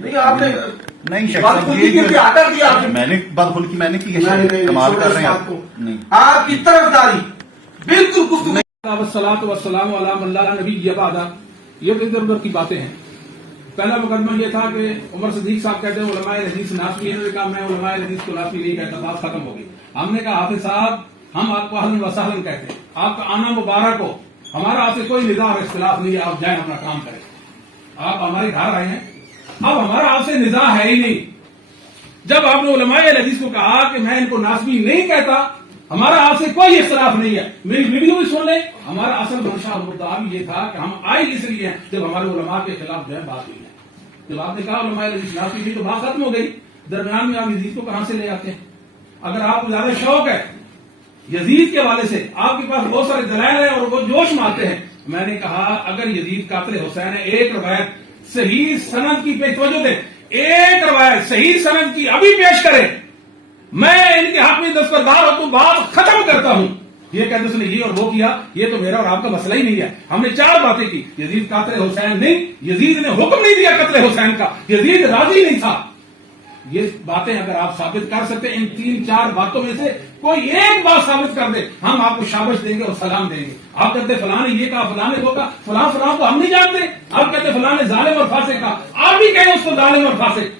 نہیں آپ نے نہیں شیخ بات صاحب کو یہ کیا کر دیا آپ نے؟ میں نے بات بول کی میں نے کی ہے نہیں، شیخ، نہیں، کمال چھوڑو کر اس رہے ہیں بات آپ کو۔ نہیں آپ کی طرفداری بالکل گفتگو والصلاۃ والسلام علی من لا نبی بعد، یہ تو ادھر ادھر کی باتیں ہیں۔ پہلا مقدمہ یہ تھا کہ عمر صدیق صاحب کہتے ہیں علماء حدیث ناسبی، انہوں نے کہا میں علماء حدیث کو ناسبی نہیں کہتا، بات ختم ہو گئی۔ ہم نے کہا حافظ صاحب ہم آپ کو اہلاً و سہلاً کہتے ہیں، آپ کا آنا مبارک ہو، ہمارا آپ سے کوئی نزاع اور اختلاف نہیں ہے، آپ جائیں اپنا کام کریں، آپ ہمارے گھر آئے ہیں، اب ہمارا آپ سے نزاع ہے ہی نہیں۔ جب آپ نے علماء حدیث کو کہا کہ میں ان کو ناسبی نہیں کہتا، ہمارا آپ سے کوئی اختلاف نہیں ہے، میری ویڈیو بھی سن لیں، ہمارا اصل منشا اور مدعا بھی یہ تھا کہ ہم آئے اس لیے ہیں جب ہمارے علماء کے خلاف جو ہے بات ہوئی ہے۔ جب آپ نے کہا علماء حدیث ناسبی تھی تو بات ختم ہو گئی، درمیان میں آپ یزید کو کہاں سے لے آتے ہیں؟ اگر آپ کو زیادہ شوق ہے یزید کے حوالے سے، آپ کے پاس بہت سارے دلائل ہیں اور وہ جوش مارتے ہیں، میں نے کہا اگر یزید قاتل حسین ہے، ایک روایت صحیح سند کی پیش توجہ دیں، ایک روایت صحیح سند کی ابھی پیش کرے، میں ان کے حق میں دستبردار ہوں تو بات ختم کرتا ہوں۔ یہ کہتے اس نے یہ اور وہ کیا، یہ تو میرا اور آپ کا مسئلہ ہی نہیں ہے۔ ہم نے 4 باتیں کی، یزید قاتل حسین نہیں، یزید نے حکم نہیں دیا قتل حسین کا، یزید راضی نہیں تھا۔ یہ باتیں اگر آپ ثابت کر سکتے ان 3-4 باتوں میں سے کوئی ایک بات ثابت کر دے، ہم آپ کو شابش دیں گے اور سلام دیں گے۔ آپ کہتے فلاں نے یہ کہا، فلاں نے وہ کہا، فلاں فلاں کو ہم نہیں جانتے، آپ کہتے فلاں نے ظالم اور فاسق کہا، آپ بھی کہیں اس کو ظالم اور فاسق،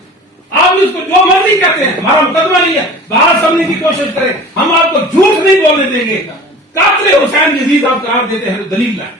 آپ بھی اس کو جو مرضی کہتے ہیں، ہمارا مقدمہ نہیں ہے، بات سمجھنے کی کوشش کریں، ہم آپ کو جھوٹ نہیں بولنے دیں گے۔ قاتل حسین یزید آپ قرار دیتے ہیں، دلیل لائیں،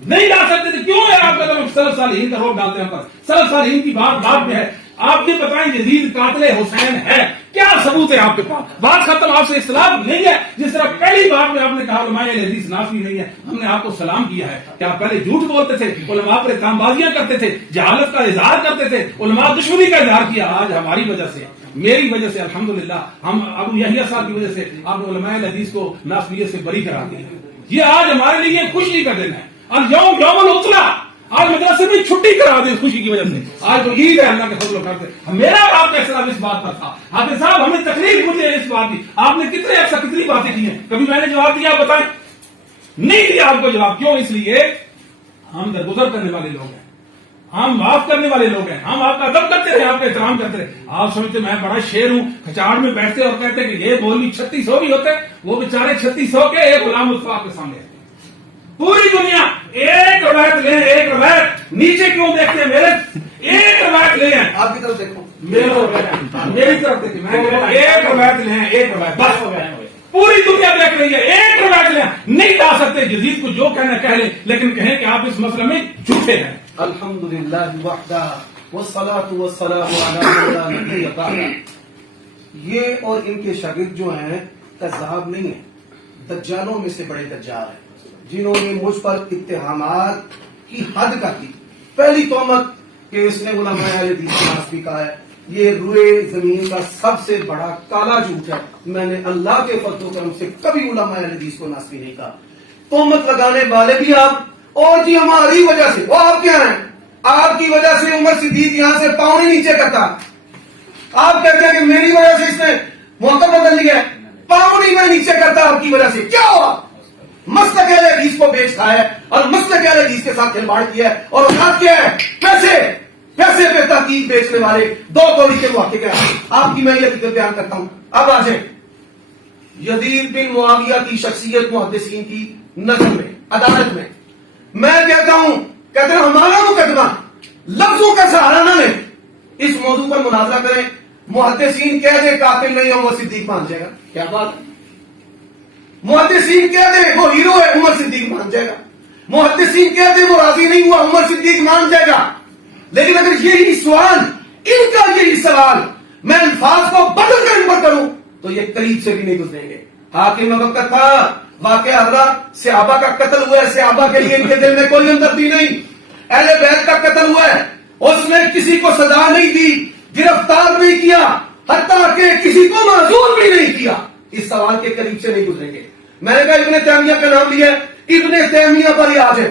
نہیں لا سکتے تھے، کیوں ہے آپ کا سلف صالحین کا روپ ڈالتے ہیں پر؟ سلف صالحین کی بات بات میں ہے، آپ یہ بتائیں یزید قاتل حسین ہے، کیا ثبوت ہے آپ کے پاس؟ بات ختم، آپ سے اختلاف نہیں ہے۔ جس طرح پہلی بات میں آپ نے کہا علماء حدیث ناسبی نہیں ہے، ہم نے آپ کو سلام کیا ہے کہ آپ پہلے جھوٹ بولتے تھے، علماء پر اتہام بازیاں کرتے تھے، جہالت کا اظہار کرتے تھے، علماء دشمنی کا اظہار کیا، آج ہماری وجہ سے، میری وجہ سے الحمدللہ، ہم ابو یحییٰ صاحب کی وجہ سے آپ نے علماء حدیث کو ناسبیت سے بری کرا دیا۔ یہ آج ہمارے لیے خوشی کا دن ہے، اور یوم العطلہ، آج مدرسے میں چھٹی کرا دیں خوشی کی وجہ سے، آج تو عید ہے اللہ کے فضل و کرم سے۔ میرا اور آپ کا اختلاف اس بات پر تھا، حافظ صاحب ہمیں تکلیف مجھے اس بات کی، آپ نے کتنی باتیں کی ہیں، کبھی میں نے جواب دیا بتائیں؟ نہیں دیا آپ کو جواب، کیوں؟ اس لیے ہم درگزر کرنے والے لوگ ہیں، ہم معاف کرنے والے لوگ ہیں، ہم آپ کا ادب کرتے رہے، آپ کا احترام کرتے رہے۔ آپ سمجھتے میں بڑا شیر ہوں، کھچاڑ میں بیٹھتے اور کہتے کہ یہ مولوی 3600 بھی ہوتے، وہ بیچارے 3600 کے ایک غلام مصطفیٰ آپ کے سامنے ہے۔ پوری دنیا ایک روایت لیں، ایک روایت، نیچے کیوں دیکھتے ہیں میرے؟ ایک روایت لیں، آپ کی طرف دیکھو، میری طرف دیکھیں، میں کہتا ہوں ایک روایت لیں، ایک روایت، بس پوری دنیا دیکھ رہی ہے، ایک روایت لیں، نہیں لا سکتے، یزید کو جو کہنا کہہ لیں، لیکن کہیں کہ آپ اس مسئلے میں جھوٹے ہیں۔ الحمدللہ وحدہ والصلاة والسلام علی من لا نبی بعدہ۔ یہ اور ان کے شاگرد جو ہیں کذاب نہیں ہیں، دجالوں میں سے بڑے دجال ہیں، جنہوں نے مجھ پر اتہامات کی حد کر دی۔ پہلی تہمت کہ اس نے علماء اہل حدیث کو ناسبی کہا ہے، یہ روئے زمین کا سب سے بڑا کالا جھوٹ ہے۔ میں نے اللہ کے فضل و کرم سے کبھی علماء اہل حدیث کو ناسبی نہیں کہا۔ تہمت لگانے والے بھی آپ، اور جی ہماری وجہ سے، وہ آپ کیا ہیں؟ آپ کی وجہ سے عمر صدیق یہاں سے پاؤں نہیں نیچے کرتا۔ آپ کہتے ہیں کہ میری وجہ سے اس نے موقع بدل لیا ہے، پاؤں نہیں میں نیچے کرتا آپ کی وجہ سے۔ کیا ہوا؟ مسلک اہل حدیث کو بیچ کھایا ہے اور مسلک اہل حدیث کے ساتھ کھلواڑ کیا ہے، اور اوقات کیا ہے؟ پیسے پہ تحقیق بیچنے والے 2 کوڑی کے محقق ہیں۔ آپ کی میں یہ حقیقت بیان کرتا ہوں۔ اب آ جائیں، یزید بن معاویہ کی شخصیت محدثین کی نظر میں، عدالت میں کہتا ہوں، کہتے ہیں ہمارا مقدمہ لفظوں کا سہارا نہ لیں، اس موضوع پر مناظرہ کریں، محدثین کہہ دے قاتل نہیں عمر صدیق مان جائے گا، کیا بات ہے؟ محدثین کہہ دے وہ ہیرو ہے، عمر صدیق مان جائے گا۔ محدثین کہہ دے وہ راضی نہیں ہوا، عمر صدیق مان جائے گا۔ لیکن اگر یہی سوال، ان کا یہی سوال میں الفاظ کو بدل کر ان پر کروں تو یہ قریب سے بھی نہیں گزریں گے۔ حاکم وقت تھا، واقعہ حضرات صحابہ کا قتل ہوا ہے، صحابہ کے لیے ان کے دل میں کوئی ہمدردی نہیں۔ اہل بیت کا قتل ہوا ہے، اس نے کسی کو سزا نہیں دی، گرفتار نہیں کیا، حتیٰ کہ کسی کو معذور بھی نہیں کیا۔ اس سوال کے قریب سے نہیں گزریں گے۔ میں نے کہا ابن تیمیہ کا نام لیا، ابن تیمیہ پر ہی آ جائے،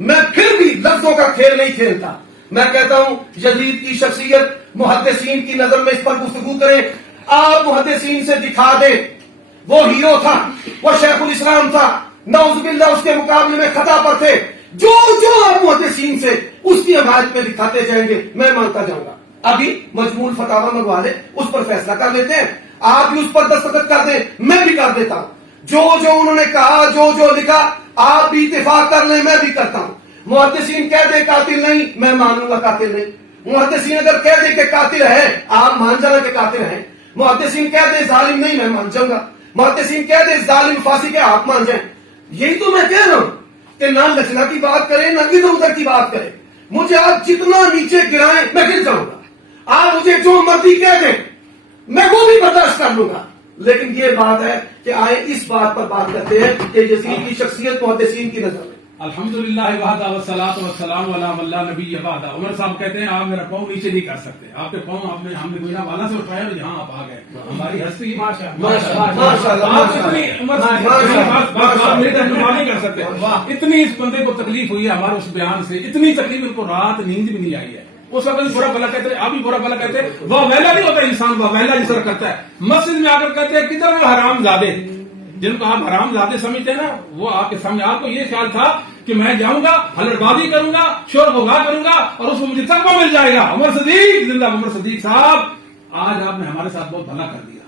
میں پھر بھی لفظوں کا کھیل نہیں کھیلتا۔ میں کہتا ہوں یزید کی شخصیت محدثین کی نظر میں اس پر گفتگو کریں، آپ محدثین سے دکھا دیں وہ ہیرو تھا، وہ شیخ الاسلام تھا، نعوذ باللہ اس کے مقابلے میں خطا پر تھے، جو آپ محدثین سے اس کی حمایت میں دکھاتے جائیں گے میں مانتا جاؤں گا۔ ابھی مجموع فتاوا منگوا لے, اس پر فیصلہ کر لیتے ہیں. آپ بھی اس پر دستخط کر دیں, میں بھی کر دیتا ہوں. جو انہوں نے کہا, جو لکھا, آپ بھی اتفاق کر لیں, میں بھی کرتا ہوں. محدثین کہہ دے قاتل نہیں, میں مانوں گا قاتل نہیں. محدثین اگر کہہ دے کہ قاتل ہے, آپ مان جانا کہ قاتل ہیں. محدثین کہہ دے ظالم نہیں, میں مان جاؤں گا. محدثین کہہ دے ظالم فاسق ہے, آپ مان جائیں. یہی تو میں کہہ رہا ہوں کہ نہ لچنا کی بات کریں, نہ ادھر ادھر کی بات کریں. مجھے آپ جتنا نیچے گرائیں میں گر جاؤں گا. آپ مجھے جو مرضی کہہ دیں میں وہ بھی برداشت کر لوں گا. لیکن یہ بات ہے کہ آئے اس بات پر بات کرتے ہیں کہ یزید کی شخصیت محدثین کی نظر میں. الحمدللہ وحدہ والصلاۃ والسلام علی من لا نبی بعدہ. عمر صاحب کہتے ہیں آپ میرا پاؤں نیچے نہیں کر سکتے. آپ کے پاؤں ہم نے گویا والا سے اٹھایا اور یہاں آپ آ گئے. ہماری ہستی نہیں کر سکتے. اتنی اس بندے کو تکلیف ہوئی ہے ہمارے اس بیان سے, اتنی تکلیف ان کو رات نیند بھی نہیں آئی ہے. اس وقت برا بھلا کہتے ہیں, آپ بھی برا بھلا کہتے ہیں. وہ ویلا نہیں ہوتا انسان, وہ ویلا جس طرح کرتا ہے. مسجد میں آ کر کہتے ہیں کدھر وہ حرام زادے, جن کو آپ حرام زادے سمجھتے ہیں نا, وہ آپ کے سامنے. آپ کو یہ خیال تھا کہ میں جاؤں گا, حلڑ بازی کروں گا, شور غوغا کروں گا اور اس کو مجھے تقویٰ مل جائے گا. عمر صدیق زندہ. عمر صدیق صاحب, آج آپ نے ہمارے ساتھ بہت بھلا کر دیا.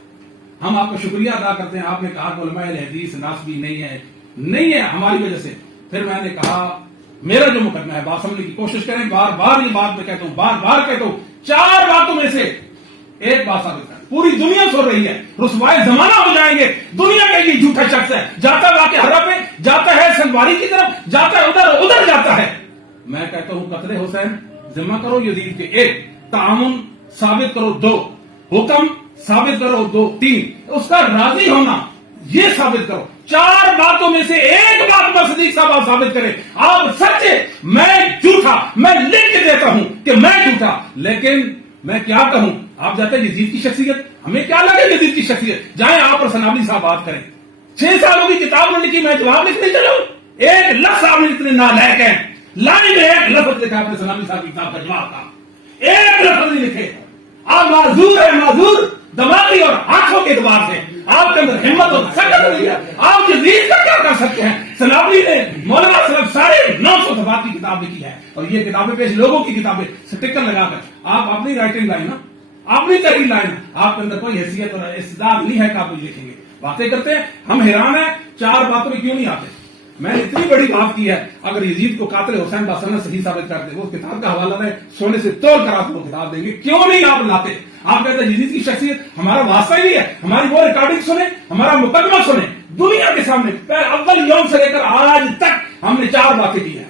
ہم آپ کا شکریہ ادا کرتے ہیں. آپ نے کہا کہ علماء اہل حدیث ناسبی نہیں ہے ہماری وجہ سے. پھر میں نے کہا میرا جو مقدمہ ہے بات سمجھنے کی کوشش کریں. بار بار یہ بات میں کہتا ہوں, بار بار کہتا ہوں, 4 باتوں میں سے ایک بات ثابت کریں. پوری دنیا سن رہی ہے, رسوائے زمانہ ہو جائیں گے. دنیا کا یہ جھوٹا شخص ہے, جاتا ہے واقع حرا پہ, جاتا ہے سنواری کی طرف, جاتا ہے ادھر جاتا ہے. میں کہتا ہوں قتل حسین ذمہ کرو یزید کے 1, تعاون ثابت کرو 2, حکم ثابت کرو 2, 3, اس کا راضی ہونا یہ ثابت کرو. 4 باتوں میں سے ایک بات صدیق صاحب آپ ثابت کریں. آپ سچے, میں جھوٹا, میں لکھ کے دیتا ہوں کہ میں جھوٹا. لیکن میں کیا کہوں, آپ جاتے ہیں یزید کی شخصیت, ہمیں کیا لگے یزید کی شخصیت. جائیں آپ اور سنابلی صاحب بات کریں. 6 سالوں کی کتاب نے لکھی, میں جواب لکھنے چلا ہوں. 1 لفظ آپ نے اتنے نالائق ہیں, لائن میں 1 لفظ لکھا آپ نے سنابلی صاحب کی کتاب کا جواب کا, 1 لفظ نہیں لکھے. آپ معذور ہیں, معذور دماغی اور آنکھوں کے اعتبار سے. آپ کے اندر ہمت اور طاقت نہیں ہے. آپ یزید کا کیا کر سکتے ہیں. سنابلی نے مولانا صرف 950 صفحات کی کتاب لکھی ہے, اور یہ کتابیں پیش لوگوں کی کتابیں سٹیکر لگا کر. آپ اپنی رائٹنگ لائن نا, اپنی تحریر لائن, آپ کے اندر کوئی حیثیت اور استعداد نہیں ہے کہ آپ کچھ لکھیں گے. باتیں کرتے ہیں, ہم حیران ہیں 4 باتوں میں کیوں نہیں آتے. میں نے اتنی بڑی بات کی ہے, اگر یزید کو قاتل حسین باسنہ صحیح ثابت کر دے, وہ کتاب کا حوالہ ہے, سونے سے توڑ کر آپ کو کتاب دیں گے. کیوں نہیں آپ لاتے. آپ کہتے ہیں یزید کی شخصیت ہمارا واسطہ ہی نہیں ہے. ہماری وہ ریکارڈنگ سنیں, ہمارا مقدمہ سنیں دنیا کے سامنے. اول یوم سے لے کر آج تک ہم نے 4 باتیں کی ہیں,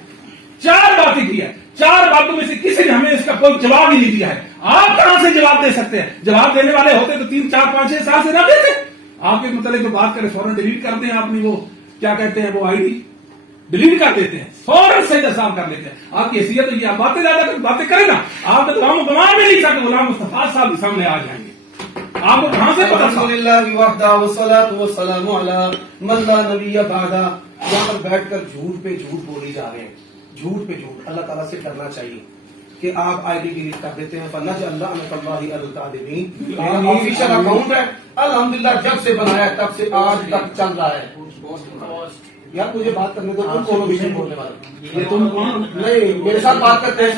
4 باتیں کی ہیں. 4 باتوں میں سے کسی نے ہمیں اس کا کوئی جواب ہی نہیں دیا ہے. آپ کہاں سے جواب دے سکتے ہیں. جواب دینے والے ہوتے تو 3, 4, 5, 6 سال سے نہ دیتے. آپ کے متعلق جو بات کریں فوراً ڈیلیٹ کرتے ہیں. آپ نے وہ کیا کہتے ہیں, وہ ID ڈیلیٹ کر دیتے ہیں, فوراً سے صاف کر لیتے ہیں. آپ کی حیثیت یہ باتیں زیادہ باتیں کریں نا, آپ تو غلام گمان میں نہیں سکتے. غلام مصطفیٰ صاحب بھی سامنے آ جائیں گے. آپ کو کہاں سے پتا. الحمدللہ وحدہ والصلاۃ والسلام علی من لا نبی بعدہ. یہاں پر بیٹھ کر جھوٹ پہ جھوٹ بولی جا رہے ہیں, جھوٹ پہ جھوٹ. اللہ تعالیٰ سے کرنا چاہیے کہ آپ ID ڈیلیٹ کر دیتے ہیں. فنجعل لعنۃ اللہ علی الکاذبین. آفیشل اکاؤنٹ ہے الحمدللہ, جب سے بنایا تب سے آج تک چل رہا ہے. یار مجھے بات کرنے دو, تم کون بھی بولنے والے. یہ تم کون نہیں میرے ساتھ بات کرتے ہیں.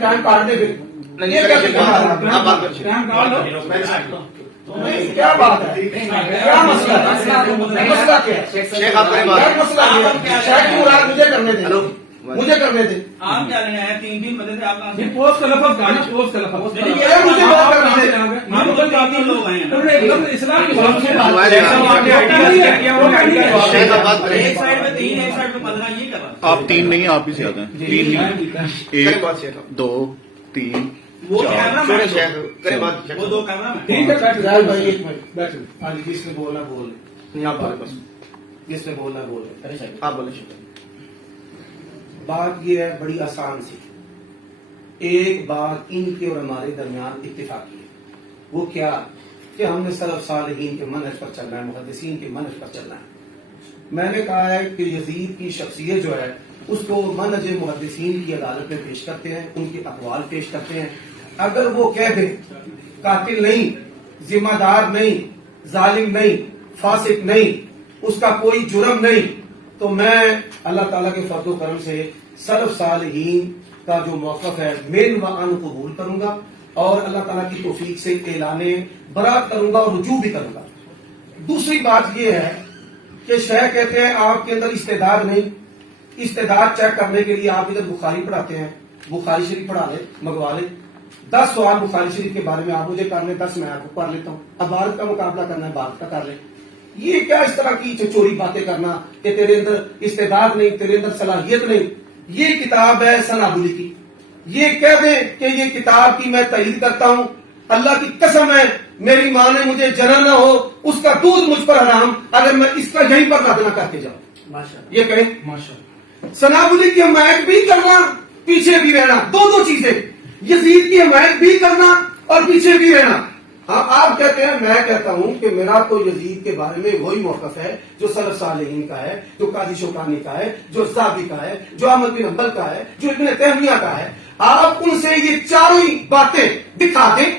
ٹائم کاٹ دے پھر. یہ کیا بات ہے, کیا مسئلہ ہے, مسئلہ کیا ہے. شیخ آپ کریں بات. مسئلہ کیا ہے. شیخ کی مراد مجھے کرنے دیں, مجھے کرنے دیں. آپ کیا رہے ہیں 3 مدد سے آپ یہ پوسٹ کا لفظ گانا, پوسٹ کا لفظ مجھے بات کرنے دیں. لوگ ہیں اسلام کی بات شیخ آپ بات کریں. ایک سائڈ میں 3 ایک سائڈ میں 15 یہ کر آپ 3 نہیں, آپ ہی زیادہ ہیں. 3 نہیں, 1, 2, 3. وہ کیمرہ سنیں میں شیخ, کریں بات. وہ 2 کیمرہ میں. ٹھیک ہے, ظاہر بھائی ایک منٹ بیٹھ. ہاں جی, جس نے بولنا بول, یہاں پر جس نے بولنا بول. آپ بولیں شیخ. بات یہ ہے بڑی آسان سی. ایک بات ان کے اور ہمارے درمیان اتفاقی ہے, وہ کیا کہ ہم نے سلف صالحین کے منہج پر چلنا ہے, محدثین کے منہج پر چلنا ہے. میں نے کہا ہے کہ یزید کی شخصیت جو ہے اس کو منہج محدثین کی عدالت میں پیش کرتے ہیں, ان کے اقوال پیش کرتے ہیں. اگر وہ کہہ دیں قاتل نہیں, ذمہ دار نہیں, ظالم نہیں, فاسق نہیں, اس کا کوئی جرم نہیں, تو میں اللہ تعالیٰ کے فضل و کرم سے سلف صالحین کا جو موقف ہے میل و عن قبول کروں گا اور اللہ تعالیٰ کی توفیق سے اعلان برات کروں گا اور رجوع بھی کروں گا۔ دوسری بات یہ ہے کہ شیخ کہتے ہیں آپ کے اندر استعداد نہیں، استعداد چیک کرنے کے لیے آپ ادھر بخاری پڑھاتے ہیں، بخاری شریف پڑھا لیں، منگوا لیں، 10 سوال بخاری شریف کے بارے میں آپ مجھے کر لیں، 10 میں آپ کو پڑھ لیتا ہوں، اب بھارت کا مقابلہ کرنا ہے بھارت کا کر لیں۔ یہ کیا اس طرح کی چوری باتیں کرنا کہ تیرے اندر استعداد نہیں، تیرے اندر صلاحیت نہیں۔ یہ کتاب ہے سنابلی کی، یہ کہہ دیں کہ یہ کتاب کی میں تائید کرتا ہوں، اللہ کی قسم ہے میری ماں نے مجھے جنا نہ ہو، اس کا دودھ مجھ پر حرام اگر میں اس کا یہیں پر رد نہ کر کے جاؤں۔ یہ کہیں ماشاءاللہ سنابلی کی حمایت بھی کرنا، پیچھے بھی رہنا، دو چیزیں، یزید کی حمایت بھی کرنا اور پیچھے بھی رہنا۔ آپ کہتے ہیں، میں کہتا ہوں کہ میرا تو یزید کے بارے میں وہی موقف ہے جو سلف صالحین کا ہے، جو قاضی شوکانی کا ہے، جو زاہبی کا ہے، جو احمد بن حنبل کا ہے، جو ابن تیمیہ کا ہے۔ آپ ان سے یہ چاروں ہی باتیں دکھا دیں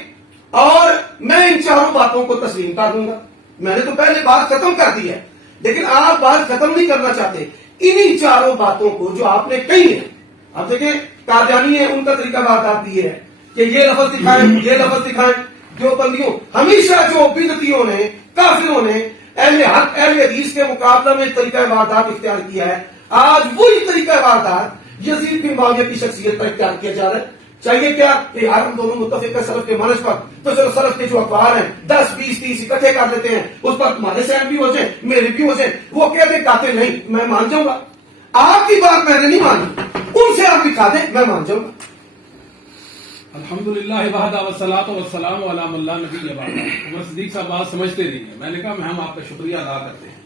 اور میں ان چاروں باتوں کو تسلیم کر دوں گا۔ میں نے تو پہلے بات ختم کر دی ہے، لیکن آپ بات ختم نہیں کرنا چاہتے۔ انہی چاروں باتوں کو جو آپ نے کہی ہیں، آپ دیکھیں قادیانی ہے، ان کا طریقہ بات آپ یہ ہے کہ یہ لفظ دکھائیں، یہ لفظ دکھائیں۔ جو بندیوں ہمیشہ جو بدعتیوں نے، کافروں نے اہل حق اہل حدیث کے مقابلہ میں طریقہ واردات اختیار کیا ہے، آج وہی طریقہ واردات یزید بن معاویہ کی شخصیت پر اختیار کیا جا رہا ہے۔ چاہیے کیا کہ یار ہم دونوں متفق ہیں سلف کے منہج پر، تو چلو سلف کے جو اخبار ہیں 10 20 30 اکٹھے کر دیتے ہیں، اس پر تمہارے سین بھی ہو جائیں میرے بھی ہو جائیں۔ وہ کہتے قاتل نہیں، میں مان جاؤں گا۔ آپ کی بات میں نے نہیں مانی، ان سے آپ دکھا دیں، میں مان جاؤں گا۔ الحمدللہ وحدہ والصلاۃ والسلام علی من لا نبی بعدہ۔ عمر صدیق صاحب بات سمجھتے نہیں ہیں۔ میں نے کہا ہم آپ کا شکریہ ادا کرتے ہیں،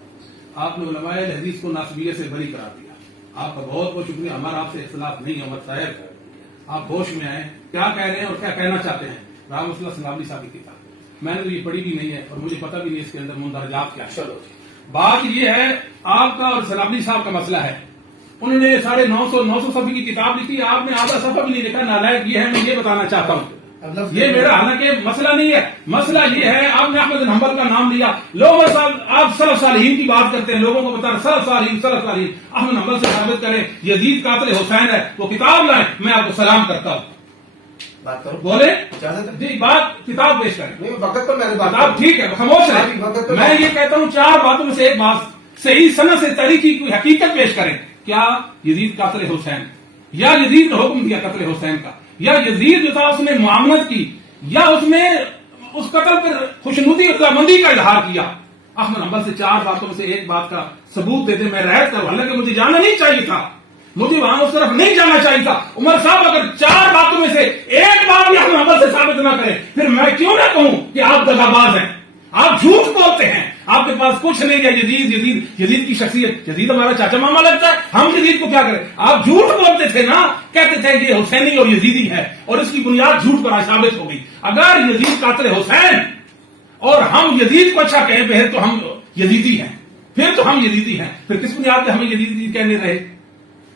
آپ نے علماء حدیث کو ناسبیت سے بری کرا دیا، آپ کا بہت بہت شکریہ۔ ہمارا آپ سے اختلاف نہیں ہے عمر صاحب، آپ ہوش میں آئے، کیا کہہ رہے ہیں اور کیا کہنا چاہتے ہیں۔ رام اللہ سلابی صاحب کی کتاب میں نے تو یہ پڑھی بھی نہیں ہے اور مجھے پتہ بھی نہیں اس کے اندر مندرجات کیا ہے۔ چلو بات یہ ہے آپ کا اور سلابی صاحب کا مسئلہ ہے، انہوں نے 950 صفحے کی کتاب لکھی، آپ نے آدھا صفحہ بھی نہیں لکھا۔ نالائق یہ ہے، میں یہ بتانا چاہتا ہوں، یہ میرا حالانکہ مسئلہ نہیں ہے۔ مسئلہ یہ ہے آپ نے احمد بن حنبل کا نام لیا، لوگ آپ سلف صالحین کی بات کرتے ہیں، لوگوں کو بتا رہے سلف صالحین احمد بن حنبل سے ثابت کریں یزید قاتل حسین ہے، وہ کتاب لائیں، میں آپ کو سلام کرتا ہوں۔ بات کرو، بولے اجازت ہے؟ جی، بات کتاب پیش کریں۔ نہیں، وقت پر میں نے بات آپ ٹھیک ہے، خاموش رہیں۔ میں یہ کہتا ہوں 4 باتوں میں سے ایک بات صحیح سند سے تاریخی کوئی حقیقت پیش کریں، کیا یزید قاتل حسین، یا یزید نے حکم دیا قتل حسین کا، یا یزید جو تھا اس نے معاملت کی، یا اس نے اس قتل پر خوشنودی رضامندی کا اظہار کیا۔ احمد حنبل سے 4 باتوں میں سے ایک بات کا ثبوت دے دیں، میں رعایت کروں، حالانکہ مجھے جانا نہیں چاہیے تھا، مجھے وہاں اس طرف نہیں جانا چاہیے تھا۔ عمر صاحب اگر 4 باتوں میں سے ایک بات بھی احمد حنبل سے ثابت نہ کریں، پھر میں کیوں نہ کہوں کہ آپ دغاباز ہیں، آپ جھوٹ بولتے ہیں، آپ کے پاس کچھ نہیں ہے۔ یزید کی شخصیت، یزید ہمارا چاچا ماما لگتا ہے، ہم یزید کو کیا کریں؟ آپ جھوٹ بولتے تھے نا، کہتے تھے یہ حسینی اور یزیدی ہے، اور اس کی بنیاد جھوٹ پر ثابت ہو گئی۔ اگر یزید قاتل حسین اور ہم یزید کو اچھا کہیں پھر تو ہم یزیدی ہیں، پھر کس بنیاد پہ ہمیں یزیدی کہنے رہے؟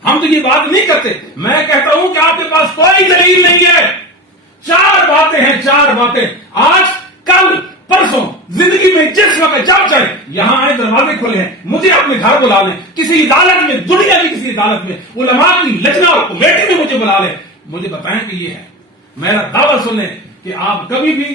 ہم تو یہ بات نہیں کرتے۔ میں کہتا ہوں کہ آپ کے پاس کوئی دلیل نہیں ہے، 4 باتیں ہیں، 4 باتیں، آج کل پرسوں زندگی میں جس وقت جب چاہے یہاں آئے، دروازے کھلے ہیں، مجھے اپنے گھر بلا لیں، کسی عدالت میں، دنیا کی کسی عدالت میں، علماء کی لجنہ اور کمیٹی میں مجھے بلا لیں، مجھے بتائیں کہ یہ ہے، میرا دعویٰ سنیں کہ آپ کبھی بھی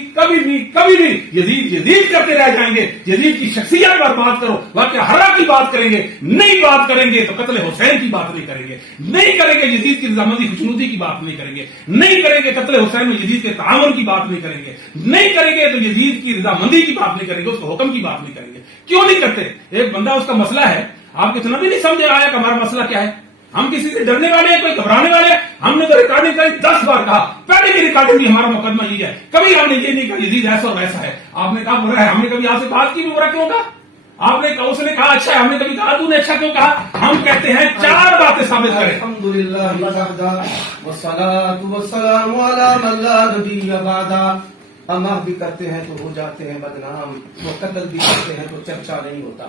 یزید کرتے رہ جائیں گے۔ یزید کی شخصیت پر بات کرو، واقعہ ہرا کی بات کریں گے، نہیں بات کریں گے تو قتل حسین کی بات نہیں کریں گے، نہیں کریں گے یزید کی رضامندی خوشنودی کی بات نہیں کریں گے، نہیں کریں گے قتل حسین میں یزید کے تعاون کی بات نہیں کریں گے، نہیں کریں گے تو یزید کی رضامندی کی بات نہیں کریں گے، اس کو حکم کی بات نہیں کریں گے۔ کیوں نہیں کرتے؟ ایک بندہ اس کا مسئلہ ہے، آپ کو اتنا بھی نہیں سمجھ آیا کہ ہمارا مسئلہ کیا ہے؟ ہم کسی سے ڈرنے والے ہیں، کوئی گھبرانے والے ہیں؟ ہم نے تو ریکارڈنگ کری 10 بار کہا، پہلے کی ریکارڈنگ بھی ہمارا مقدمہ یہ ہے، کبھی ہم نے یہ نہیں کہا یزید ایسا اور ویسا ہے۔ آپ نے کہا برا ہے، ہم نے کبھی آپ سے بات کی بھی برا کیوں کہا؟ آپ نے کہا، اس نے کہا اچھا ہے، ہم نے کبھی کہا تو نے اچھا کیوں کہا؟ ہم کہتے ہیں 4 باتیں ثابت کریں۔ الحمدللہ والصلاۃ والسلام علی من لا نبی بعدہ۔ ہم بھی کرتے ہیں تو ہو جاتے ہیں بدنام، وہ قتل بھی کرتے ہیں تو چرچا نہیں ہوتا۔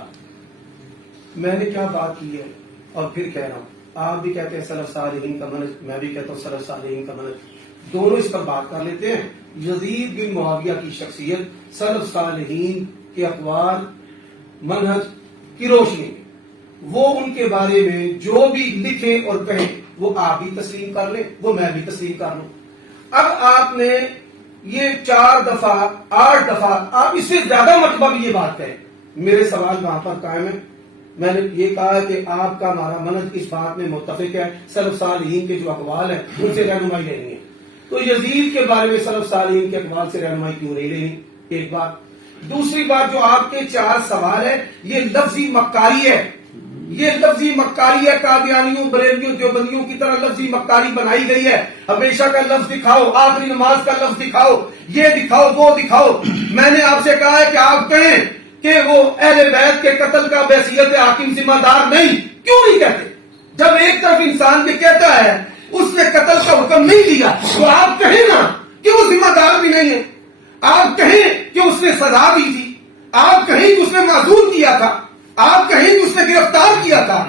میں نے کیا بات کی ہے اور پھر کہہ رہا ہوں، آپ بھی کہتے ہیں سلف صالحین کا منہج، میں بھی کہتا ہوں سلف صالحین کا منہج، دونوں اس پر بات کر لیتے ہیں۔ یزید بن معاویہ کی شخصیت سلف صالحین کے اقوال منہج کی روشنی میں، وہ ان کے بارے میں جو بھی لکھیں اور کہیں وہ آپ بھی تسلیم کر لیں، وہ میں بھی تسلیم کر لوں۔ اب آپ نے یہ 4 دفعہ 8 دفعہ آپ اس سے زیادہ مرتبہ بھی یہ بات کہیں، میرے سوال وہاں پر قائم ہے۔ میں نے یہ کہا کہ آپ کا ہمارا منہج اس بات میں متفق ہے، سلف صالحین کے جو اقوال ہیں ان سے رہنمائی لینی ہے، تو یزید کے بارے میں سلف صالحین کے اقوال سے رہنمائی کیوں نہیں لینی؟ ایک بات۔ دوسری بات، جو آپ کے 4 سوال ہے یہ لفظی مکاری ہے، یہ لفظی مکاری ہے، قادیانیوں بریلویوں دیوبندیوں کی طرح لفظی مکاری بنائی گئی ہے۔ ہمیشہ کا لفظ دکھاؤ، آخری نماز کا لفظ دکھاؤ، یہ دکھاؤ وہ دکھاؤ۔ میں نے آپ سے کہا ہے کہ آپ کہیں کہ وہ اہل بیت کے قتل کا بحیثیت حاکم ذمہ دار نہیں، کیوں نہیں کہتے؟ جب ایک طرف انسان بھی کہتا ہے اس نے قتل کا حکم نہیں دیا تو آپ کہیں نا کہ وہ ذمہ دار بھی نہیں ہے، آپ کہیں کہ اس نے سزا دی تھی، آپ کہیں کہ اس نے معذور کیا تھا، آپ کہیں کہ اس نے گرفتار کیا تھا۔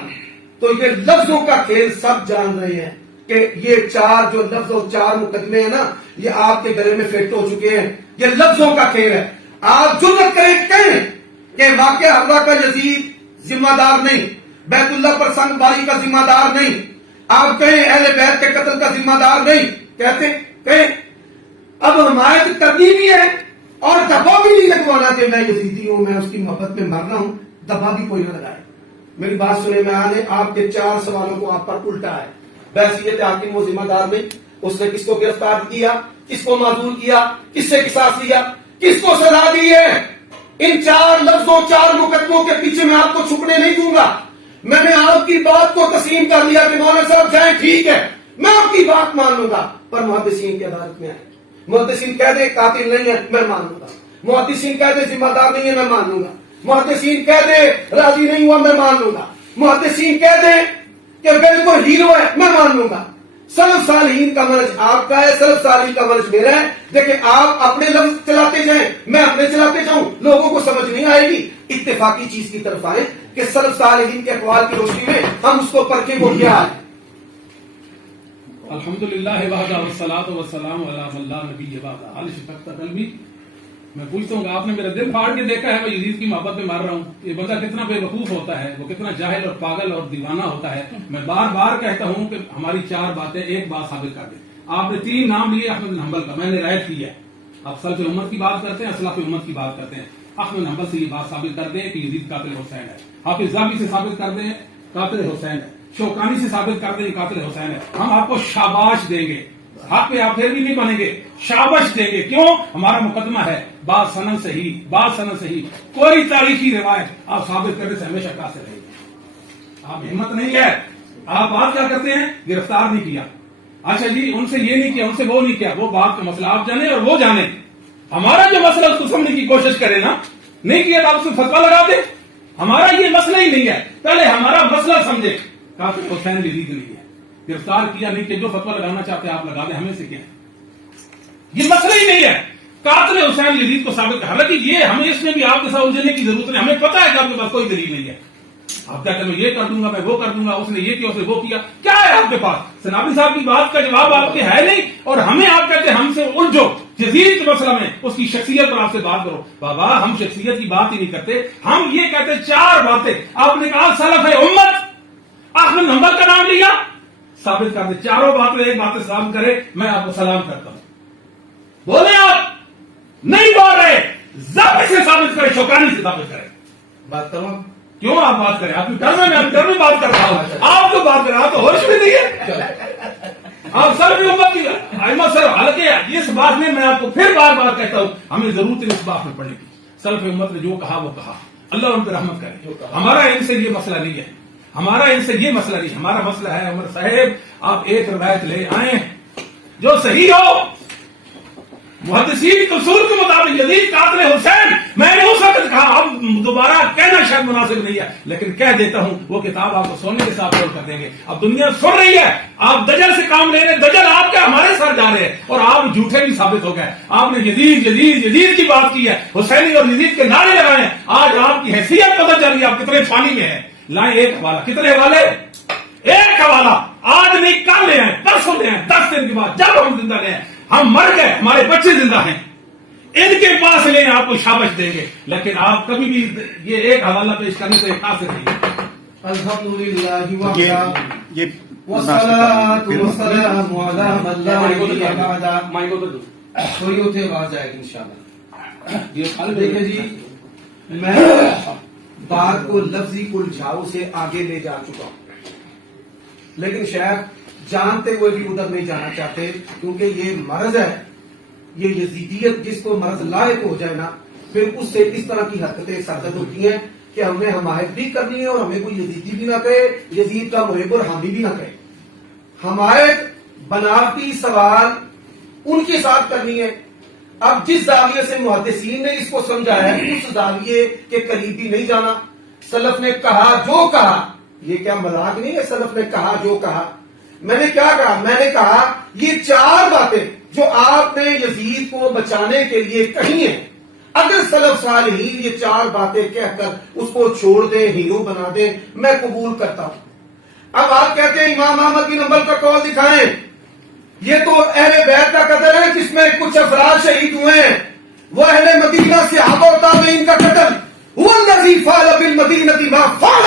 تو یہ لفظوں کا کھیل سب جان رہے ہیں کہ یہ 4 جو لفظ اور 4 مقدمے ہیں نا، یہ آپ کے گلے میں فٹ ہو چکے ہیں، یہ لفظوں کا کھیل ہے۔ آپ جرأت کریں کہیں کہ واقعہ حرہ کا یزید ذمہ دار نہیں، بیت اللہ پر سنگ باری کا ذمہ دار نہیں، آپ کہیں اہل بیت کے قتل کا ذمہ دار نہیں، کہتے کہیں اب حمایت کرنی بھی ہے اور دبا بھی نہیں لگوانا کہ میں یزیدی ہوں، میں اس کی محبت میں مر رہا ہوں، دبا بھی کوئی نہ لگائے۔ میری بات سنے میں آنے، آپ کے 4 سوالوں کو آپ پر الٹا ہے۔ بحیثیت حاکم وہ ذمہ دار نہیں، اس نے کس کو گرفتار کیا، کس کو معذور کیا، کس سے قصاص لیا، کس کو سزا دی ہے؟ ان 4 لفظوں 4 مقدموں کے پیچھے میں آپ کو چھپنے نہیں دوں گا۔ میں نے آپ کی بات کو تسلیم کر لیا کہ مولانا صاحب جائیں، ٹھیک ہے، میں آپ کی بات مان لوں گا، پر محدثین کی عدالت میں آئے، محدثین کہہ دے قاتل نہیں ہے، میں مان لوں گا، محدثین کہہ دے ذمہ دار نہیں ہے، میں مان لوں گا، محدثین کہہ دے راضی نہیں ہوا، میں مان لوں گا، محدثین کہہ دے کہ بالکل ہیرو ہے، میں مان لوں گا۔ سلف صالحین کا منہج آپ کا ہے، سلف صالحین کا منہج میرا ہے۔ دیکھیں آپ اپنے لفظ چلاتے جائیں، میں اپنے چلاتے جاؤں، لوگوں کو سمجھ نہیں آئے گی۔ اتفاقی چیز کی طرف آئیں کہ سلف صالحین کے اقوال کی روشنی میں ہم اس کو پرکھیں وہ کیا ہے۔ الحمدللہ وحدہ والصلاۃ والسلام علی من لا نبی بعدہ۔ حال شفقت قلبی، میں پوچھتا ہوں کہ آپ نے میرا دل پھاڑ کے دیکھا ہے میں یزید کی محبت میں مر رہا ہوں؟ یہ بندہ کتنا بے وقوف ہوتا ہے، وہ کتنا جاہل اور پاگل اور دیوانہ ہوتا ہے۔ میں بار بار کہتا ہوں کہ ہماری 4 باتیں، ایک بات ثابت کر دیں۔ آپ نے 3 نام لیے احمد بن حنبل کا، میں نے رائٹ کیا ہے۔ آپ سلف امت کی بات کرتے ہیں، اسلاف امت کی بات کرتے ہیں۔ احمد بن حنبل سے یہ بات ثابت کر دیں کہ یزید قاتل حسین ہے، حافظ ذہبی سے ثابت کر دیں قاتل حسین ہے، شوکانی سے ثابت کر دیں قاتل حسین ہے۔ ہم آپ کو شاباش دیں گے، حق پہ آپ پھر بھی نہیں بنیں گے، شاباش دیں گے۔ کیوں؟ ہمارا مقدمہ ہے بات سند صحیح، بات سند صحیح، کوئی تاریخی روایت آپ ثابت کرنے سے ہمیشہ قاصر رہے گی۔ آپ ہمت نہیں ہے، آپ بات کیا کرتے ہیں؟ گرفتار نہیں کیا، اچھا جی ان سے یہ نہیں کیا، ان سے وہ نہیں کیا، وہ بات کا مسئلہ آپ جانے اور وہ جانے۔ ہمارا جو مسئلہ اس کو سمجھنے کی کوشش کرے نا، نہیں کیا تو آپ اس کو فتوا لگا دیں۔ ہمارا یہ مسئلہ ہی نہیں ہے، پہلے ہمارا مسئلہ سمجھے۔ قاتل حسین یزید نہیں ہے، گرفتار کیا نہیں کہ جو فتوا لگانا چاہتے ہیں آپ لگا دیں، ہمیں سے کیا ہے؟ یہ مسئلہ ہی نہیں ہے۔ قاتل حسین یزید کو ثابت، حالانکہ یہ ہمیں اس میں بھی آپ کے ساتھ الجھنے کی ضرورت نہیں، ہمیں پتا ہے کہ آپ کے پاس کوئی دلیل نہیں ہے۔ آپ کہتے ہیں میں یہ کر دوں گا، میں وہ کر دوں گا، اس نے یہ کیا، اس نے وہ کیا، کیا ہے آپ کے پاس؟ سنابی صاحب کی بات کا جواب آپ کے ہے نہیں، اور ہمیں آپ کہتے ہیں ہم سے الجھو یزید کے مسئلہ میں، اس کی شخصیت پر آپ سے بات کرو۔ بابا ہم شخصیت کی بات ہی نہیں کرتے، ہم یہ کہتے 4 باتیں۔ آپ نے کہا سلف امت، احمد بن حنبل کا نام لیا، ثابت کر دے 4 باتیں، ایک بات ثابت کرے، میں آپ کو سلام کرتا ہوں۔ بولے آپ نہیں بول رہے، ذات سے ثابت کرے، شوکانی سے ثابت کرے۔ بات کروں کیوں آپ بات کریں؟ آپ کی ڈر میں بات کر رہا ہوں، آپ تو بات کر رہے ہیں، آپ تو ہوش میں نہیں ہے۔ آپ سر بھی امت کی ائمہ سر، حالانکہ اس بات میں آپ کو پھر بار بار کہتا ہوں ہمیں ضرورت ہے اس بات میں پڑھنے کی۔ سلف امت نے جو کہا وہ کہا، اللہ ان پہ رحمت کرے۔ ہمارا ان سے یہ مسئلہ نہیں ہے، ہمارا ان سے یہ مسئلہ نہیں، ہمارا مسئلہ ہے عمر صاحب آپ ایک روایت لے آئیں جو صحیح ہو، محدثین کے اصول کے مطابق یزید قاتل حسین۔ میں نے اس وقت کہا، اب دوبارہ کہنا شاید مناسب نہیں ہے، لیکن کہہ دیتا ہوں وہ کتاب آپ کو سونے کے ساتھ کھول کر دیں گے۔ اب دنیا سن رہی ہے، آپ دجل سے کام لے رہے ہیں، دجل آپ کے ہمارے سر جا رہے ہیں، اور آپ جھوٹے بھی ثابت ہو گئے۔ آپ نے یزید یزید یزید کی بات کی ہے، حسینی اور یزید کے نعرے لگائے ہیں، آج آپ کی حیثیت پتہ چل رہی ہے آپ کتنے پانی میں ہیں۔ لائیں ایک حوالہ، کتنے حوالے؟ ایک حوالہ، آج نہیں کل لے آئے، پرسوں لے آئے، 10 دن کے بعد جب ہم زندہ لے آئے، ہم مر گئے، ہمارے بچے زندہ ہیں، ان کے پاس لیں آپ کو شاباش دیں گے، لیکن آپ کبھی بھی یہ ایک حوالہ پیش کرنے سے قاصر نہیں۔ الحمدللہ یہ والصلاة والسلام على من لا نبي بعد. مائک ادھر دو. تھوڑی ہوتے آواز آئے گی انشاءاللہ. یہ خالد دیکھیں جی، میں بات کو لفظی الجھاؤ سے آگے لے جا چکا ہوں، لیکن شاید جانتے ہوئے بھی ادھر نہیں جانا چاہتے، کیونکہ یہ مرض ہے، یہ یزیدیت جس کو مرض لاحق ہو جائے نا، پھر اس سے اس طرح کی حرکتیں سرزد ہوتی ہیں کہ ہمیں حمایت بھی کرنی ہے اور ہمیں کوئی یزیدی بھی نہ کہے، یزید کا محب اور حامی بھی نہ کہے. حمایت بناوٹی سوال ان کے ساتھ کرنی ہے. اب جس زاویے سے محدثین نے اس کو سمجھایا ہے، اس زاویے کے قریب بھی نہیں جانا. سلف نے کہا جو کہا، یہ کیا مذاق نہیں ہے؟ سلف نے کہا جو کہا. میں نے کیا کہا؟ میں نے کہا یہ 4 باتیں جو آپ نے یزید کو بچانے کے لیے کہی ہیں، اگر سلف صالحین یہ 4 باتیں کہہ کر اس کو چھوڑ دیں، ہیرو بنا دیں، میں قبول کرتا ہوں. اب آپ کہتے ہیں امام احمد بن حنبل کا قول دکھائیں. یہ تو اہل بیت کا قتل ہے جس میں کچھ افراد شہید ہوئے ہیں. وہ اہل مدینہ صحابہ و تابعین کا قتل، هو الذی فعل بالمدینہ ما فعل.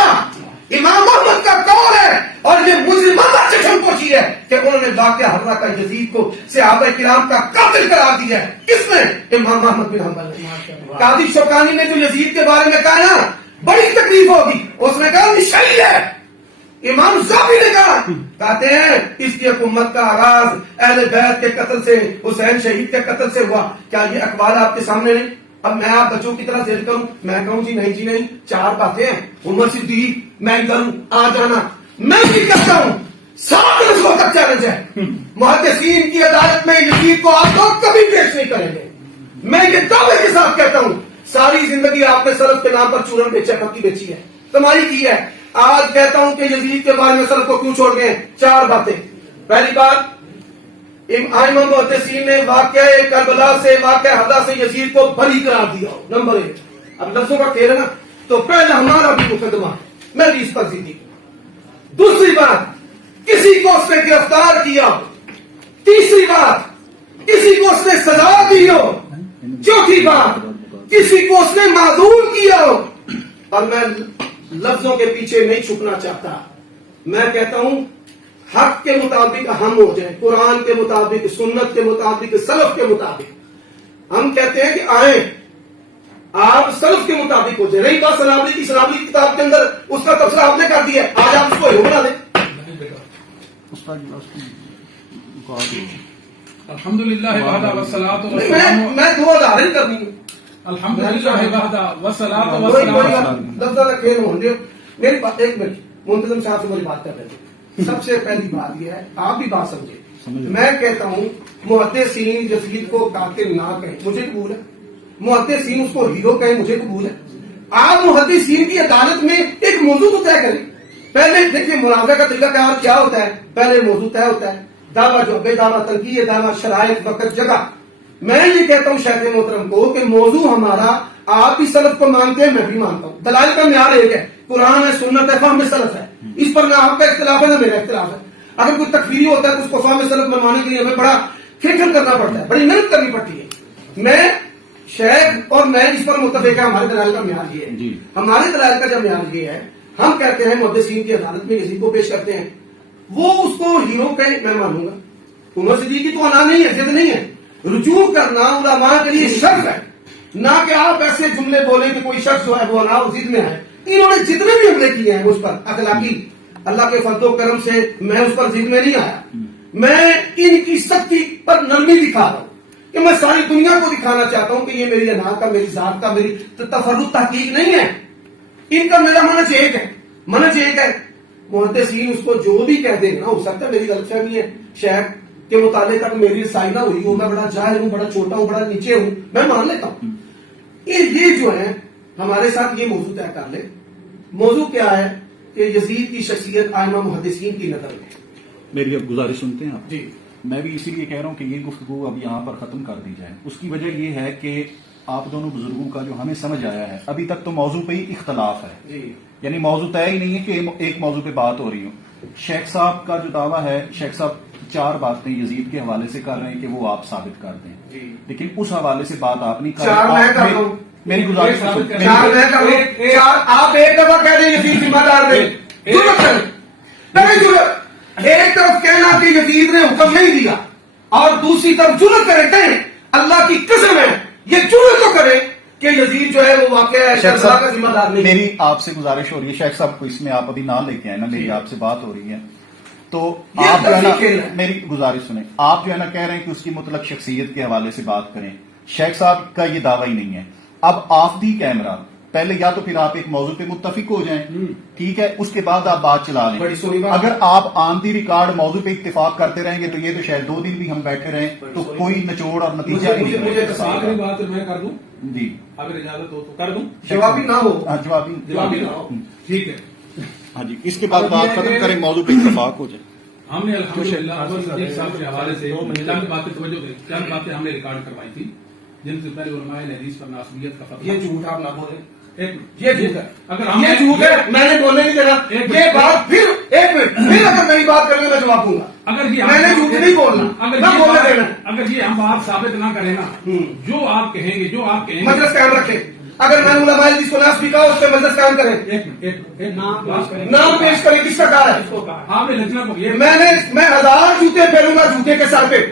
امام احمد کا قول ہے اور یہ مجرمانہ چشم پوشی ہے کہ انہوں نے واقعہ حرہ کا یزید کو صحابہ کرام کا قاتل قرار دیا ہے. کس نے؟ امام احمد بن حنبل نے. قاضی شوکانی نے جو یزید کے بارے میں کہا نا، بڑی تکلیف ہوگی. اس نے کہا یہ شہید ہے. امام زاوی نے کہا، کہتے ہیں اس کی حکومت کا آغاز اہل بیت کے قتل سے، حسین شہید کے قتل سے ہوا. کیا یہ اقوال آپ کے سامنے نہیں؟ اب میں آپ بچوں کی طرح ذکر کروں، میں کہوں جی نہیں 4 باتیں ہیں. عمر صدیق، میں کروں آ جانا. میں بھی کہتا ہوں 7 نسلوں تک چیلنج ہے. محدثین کی عدالت میں یزید کو آپ لوگ کبھی پیش نہیں کریں گے. میں یہ دعوے کے ساتھ کہتا ہوں، ساری زندگی آپ نے سلف کے نام پر چورن بیچا، پکی بیچی ہے، کمائی کی ہے. آج کہتا ہوں کہ یزید کے بارے میں سلف کو کیوں چھوڑ گئے؟ 4 باتیں. پہلی بات، ائمہ محدثین نے واقعہ کربلا سے، واقعہ حرہ سے یزید کو بری قرار دیا. نمبر 1. اب لفظوں کا کھیل ہے نا، تو پہلے ہمارا بھی مقدمہ ہے، میں بھی اس پر ضدی. دوسری بات، کسی کو اس نے گرفتار کیا. تیسری بات، کسی کو اس نے سزا دی ہو. چوتھی بات، کسی کو اس نے معذور کیا ہو. اور میں لفظوں کے پیچھے نہیں چھپنا چاہتا، میں کہتا ہوں حق کے مطابق ہم ہو جائیں، قرآن کے مطابق، سنت کے مطابق، سلف کے مطابق. ہم کہتے ہیں کہ آئیں آپ سلف کے مطابق ہو جائیں. رہی بات سلابلی کی، سلابلی کی کتاب کے اندر اس کا تبصرہ آپ نے کر دیا ہے، آج آپ اس کو ہیرو بنا دیں. الحمدللہ وحدہ والصلاۃ میں والسلام. 2 ادھارن کرنی ہے. الحمدللہ وحدہ والصلاۃ کوئی والسلام. لفظوں کا کھیل ہوں گے. میری بات، ایک منٹ، منتظم صاحب سے میری بات کر رہے تھے. سب سے پہلی بات یہ ہے، آپ بھی بات سمجھے. میں کہتا ہوں محدثین یزید کو قاتل نہ کہیں، مجھے قبول ہے. محدثین اس کو ہیرو کہیں، مجھے قبول ہے. آپ محدثین کی عدالت میں ایک موضوع تو طے کریں. پہلے دیکھیے مناظرہ کا طریقہ کار کیا ہوتا ہے، پہلے موضوع طے ہوتا ہے، دعویٰ جو بے دعویٰ تنقید، دعویٰ شرائط، وقت، جگہ. میں یہ کہتا ہوں شیخ محترم کو کہ موضوع ہمارا، آپ بھی سلف کو مانتے ہیں، میں بھی مانتا ہوں. دلائل کا معیار ایک ہے، قرآن ہے، سنت ہے، فہم سلف ہے. اس پر نہ آپ کا اختلاف ہے نہ میرا اختلاف ہے. اگر کوئی تکفیری ہوتا ہے تو اس کو فہم سلف منوانے کے لیے ہمیں بڑا کھیل کرنا پڑتا ہے، بڑی محنت کرنی پڑتی ہے. میں شیخ اور میں اس پر متفق ہے، ہمارے دلائل کا معیار یہ ہے. ہمارے دلائل کا جب معیار یہ ہے، ہم کہتے ہیں محدثین کی عدالت میں یزید کو پیش کرتے ہیں، وہ اس کو ہیرو کہیں، میں مانوں گا. عمر صدیق کی تو انا نہیں ہے، ضد نہیں ہے. رجوع کرنا علماء کے لیے شرط ہے، نہ کہ آپ ایسے جملے بولیں کہ کوئی شخص جو ہے وہ انا اور ضد میں ہے. انہوں نے جتنے بھی حملے کیے ہیں مجھ پر اخلاقی، اللہ کے فضل و کرم سے میں اس پر ضد میں نہیں آیا. میں ان کی سختی پر نرمی دکھا رہا ہوں کہ میں ساری دنیا کو دکھانا چاہتا ہوں کہ یہ میری انا کا، میری ذات کا، میری تفرد تحقیق نہیں ہے. ان کا میرا منج ایک ہے، منج ایک ہے. محدثین اس کو جو بھی کہہ دیں نا، ہو سکتا ہے میری غلط فہمی ہے، شیخ کے متعلق تک میری رسائی نہ ہوئی ہو، میں بڑا جاہل ہوں، بڑا چھوٹا ہوں، بڑا نیچے ہوں، میں مان لیتا ہوں. یہ جو ہے ہمارے ساتھ یہ موضوع طے کر لے. موضوع کیا ہے کہ یزید کی شخصیت ائمہ محدثین کی نظر میں. میری اب گزارش سنتے ہیں آپ. جی میں بھی اسی لیے کہہ رہا ہوں کہ یہ گفتگو اب یہاں پر ختم کر دی جائے. اس کی وجہ یہ ہے کہ آپ دونوں بزرگوں کا جو ہمیں سمجھ آیا ہے، ابھی تک تو موضوع پہ ہی اختلاف ہے. جی یعنی موضوع طے ہی نہیں ہے کہ ایک موضوع پہ بات ہو رہی ہو. شیخ صاحب کا جو دعویٰ ہے، شیخ صاحب 4 باتیں یزید کے حوالے سے کر رہے ہیں کہ وہ آپ ثابت کر دیں، لیکن اس حوالے سے بات آپ نہیں کر 4 میں کر رہا ہوں. میری گزارش 4 میں کر رہا ہوں. آپ ایک دفعہ کہہ دیں یزید ذمہ دار نہیں، ضرورت ہے، نہیں ضرورت. ایک طرف کہنا کہ یزید نے حکم نہیں دیا اور دوسری طرف جرت کرے کہیں اللہ کی قسم ہے یہ جرت تو کرے کہ یزید جو ہے وہ واقعہ شیخ کربلا کا صاحب ذمہ دار نہیں ہے۔ میری آپ سے گزارش ہو رہی ہے شیخ صاحب کو اس میں آپ ابھی نہ لے کے آئے نا، میری آپ سے بات ہو رہی ہے تو یہ آپ جو ہے نا تفریح کھیل ہے۔ میری گزارش سنیں، آپ جو ہے نا کہہ رہے ہیں کہ اس کی مطلق شخصیت کے حوالے سے بات کریں، شیخ صاحب کا یہ دعویٰ ہی نہیں ہے۔ اب آف دی کیمرہ پہلے یا تو پھر آپ ایک موضوع پہ متفق ہو جائیں، ٹھیک ہے، اس کے بعد آپ بات چلا لیں۔ بڑی سونی بات۔ اگر آپ آن دی ریکارڈ موضوع پہ اتفاق کرتے رہیں گے تو یہ تو شاید 2 دن بھی ہم بیٹھے رہیں تو کوئی نچوڑ اور نتیجہ مجھے- نہیں مجھے نکلے گا۔ آخری بات میں کر دوں، جی اگر اجازت ہو تو کر دوں، جوابی نہ ہو ہاں جوابی جوابی نہ ہو، ٹھیک ہے۔ ہاں جی، اس کے بعد بات ختم کریں، موضوع پہ اتفاق ہو جائے۔ ہم نے الحمدللہ عمر صدیق صاحب کے حوالے سے چند باتیں توجہ دیں، چند باتیں ہم نے ریکارڈ کروائی تھی جن سے پہلے علماء حدیث پر ناسبیت کا فتویٰ۔ یہ جھوٹ آپ نہ بولیں، ایک یہ جھوٹ ہے، اگر ہم یہ جھوٹ ہے، میں نے بولنے نہیں دینا یہ بات۔ پھر ایک منٹ، پھر اگر میری بات کریں گے میں جواب دوں گا۔ اگر یہ میں نے جھوٹ نہیں بولنا، اگر نہ یہ بولنے بات- دینا۔ اگر یہ ہم بات ثابت نہ کریں نا، جو آپ کہیں گے مجلس قائم رکھے، اگر میں علماء حدیث کو ناس بھی کہا اس پہ مجلس قائم کریں، ایک نام پیش کریں، کس کا کہا ہے؟ آپ نے لجنا کو یہ میں 1000 جوتے پھیروں گا جوتے کے سر پہ۔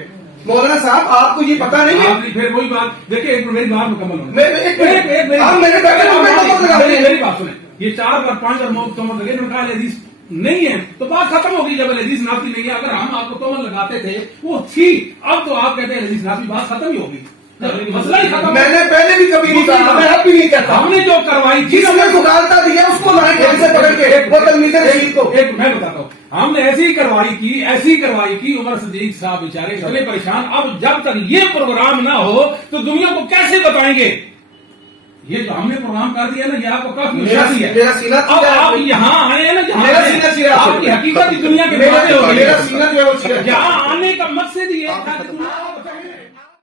مولانا صاحب آپ کو یہ پتا نہیں ہے؟ آپ نے پھر وہی بات دیکھیں، ایک میری بات مکمل ہونے آپ میرے بیٹے کو میں کمر لگا دیں۔ میری بات سنیں، یہ 4 اور 5 اور تومر لگے، انہوں نے کہا حدیث نہیں ہے تو بات ختم ہوگی جب حدیث نافی نہیں ہے۔ اگر ہم آپ کو تومر لگاتے تھے وہ تھی، اب تو آپ کہتے ہیں حدیث نافی، بات ختم ہی ہوگی، مسئلہ ہی ختم۔ میں نے پہلے بھی کبھی نہیں کہا، میں اب بھی نہیں کہتا۔ ہم نے جو کروائی تھی جس نے مغالطہ دیا اس کو لائیں گھر سے پکڑ کے، وہ تلمیذ رشید کو۔ ایک میں بتاتا ہوں، ہم نے ایسی کروائی کی عمر صدیق صاحب بیچارے اتنے پریشان، اب جب تک یہ پروگرام نہ ہو تو دنیا کو کیسے بتائیں گے؟ یہ جو ہم نے پروگرام کر دیا نا یہ آپ کو کافی خوشی ہے۔ میرا سینہ اب آپ یہاں آئے ہیں نا، میرا سینہ چیرا ہے۔ آپ کی حقیقت دنیا کے باتیں ہو رہی میرا ہے، سینہ جو ہے وہ چیرا ہے۔ یہاں آنے کا مقصد یہ تھا کہ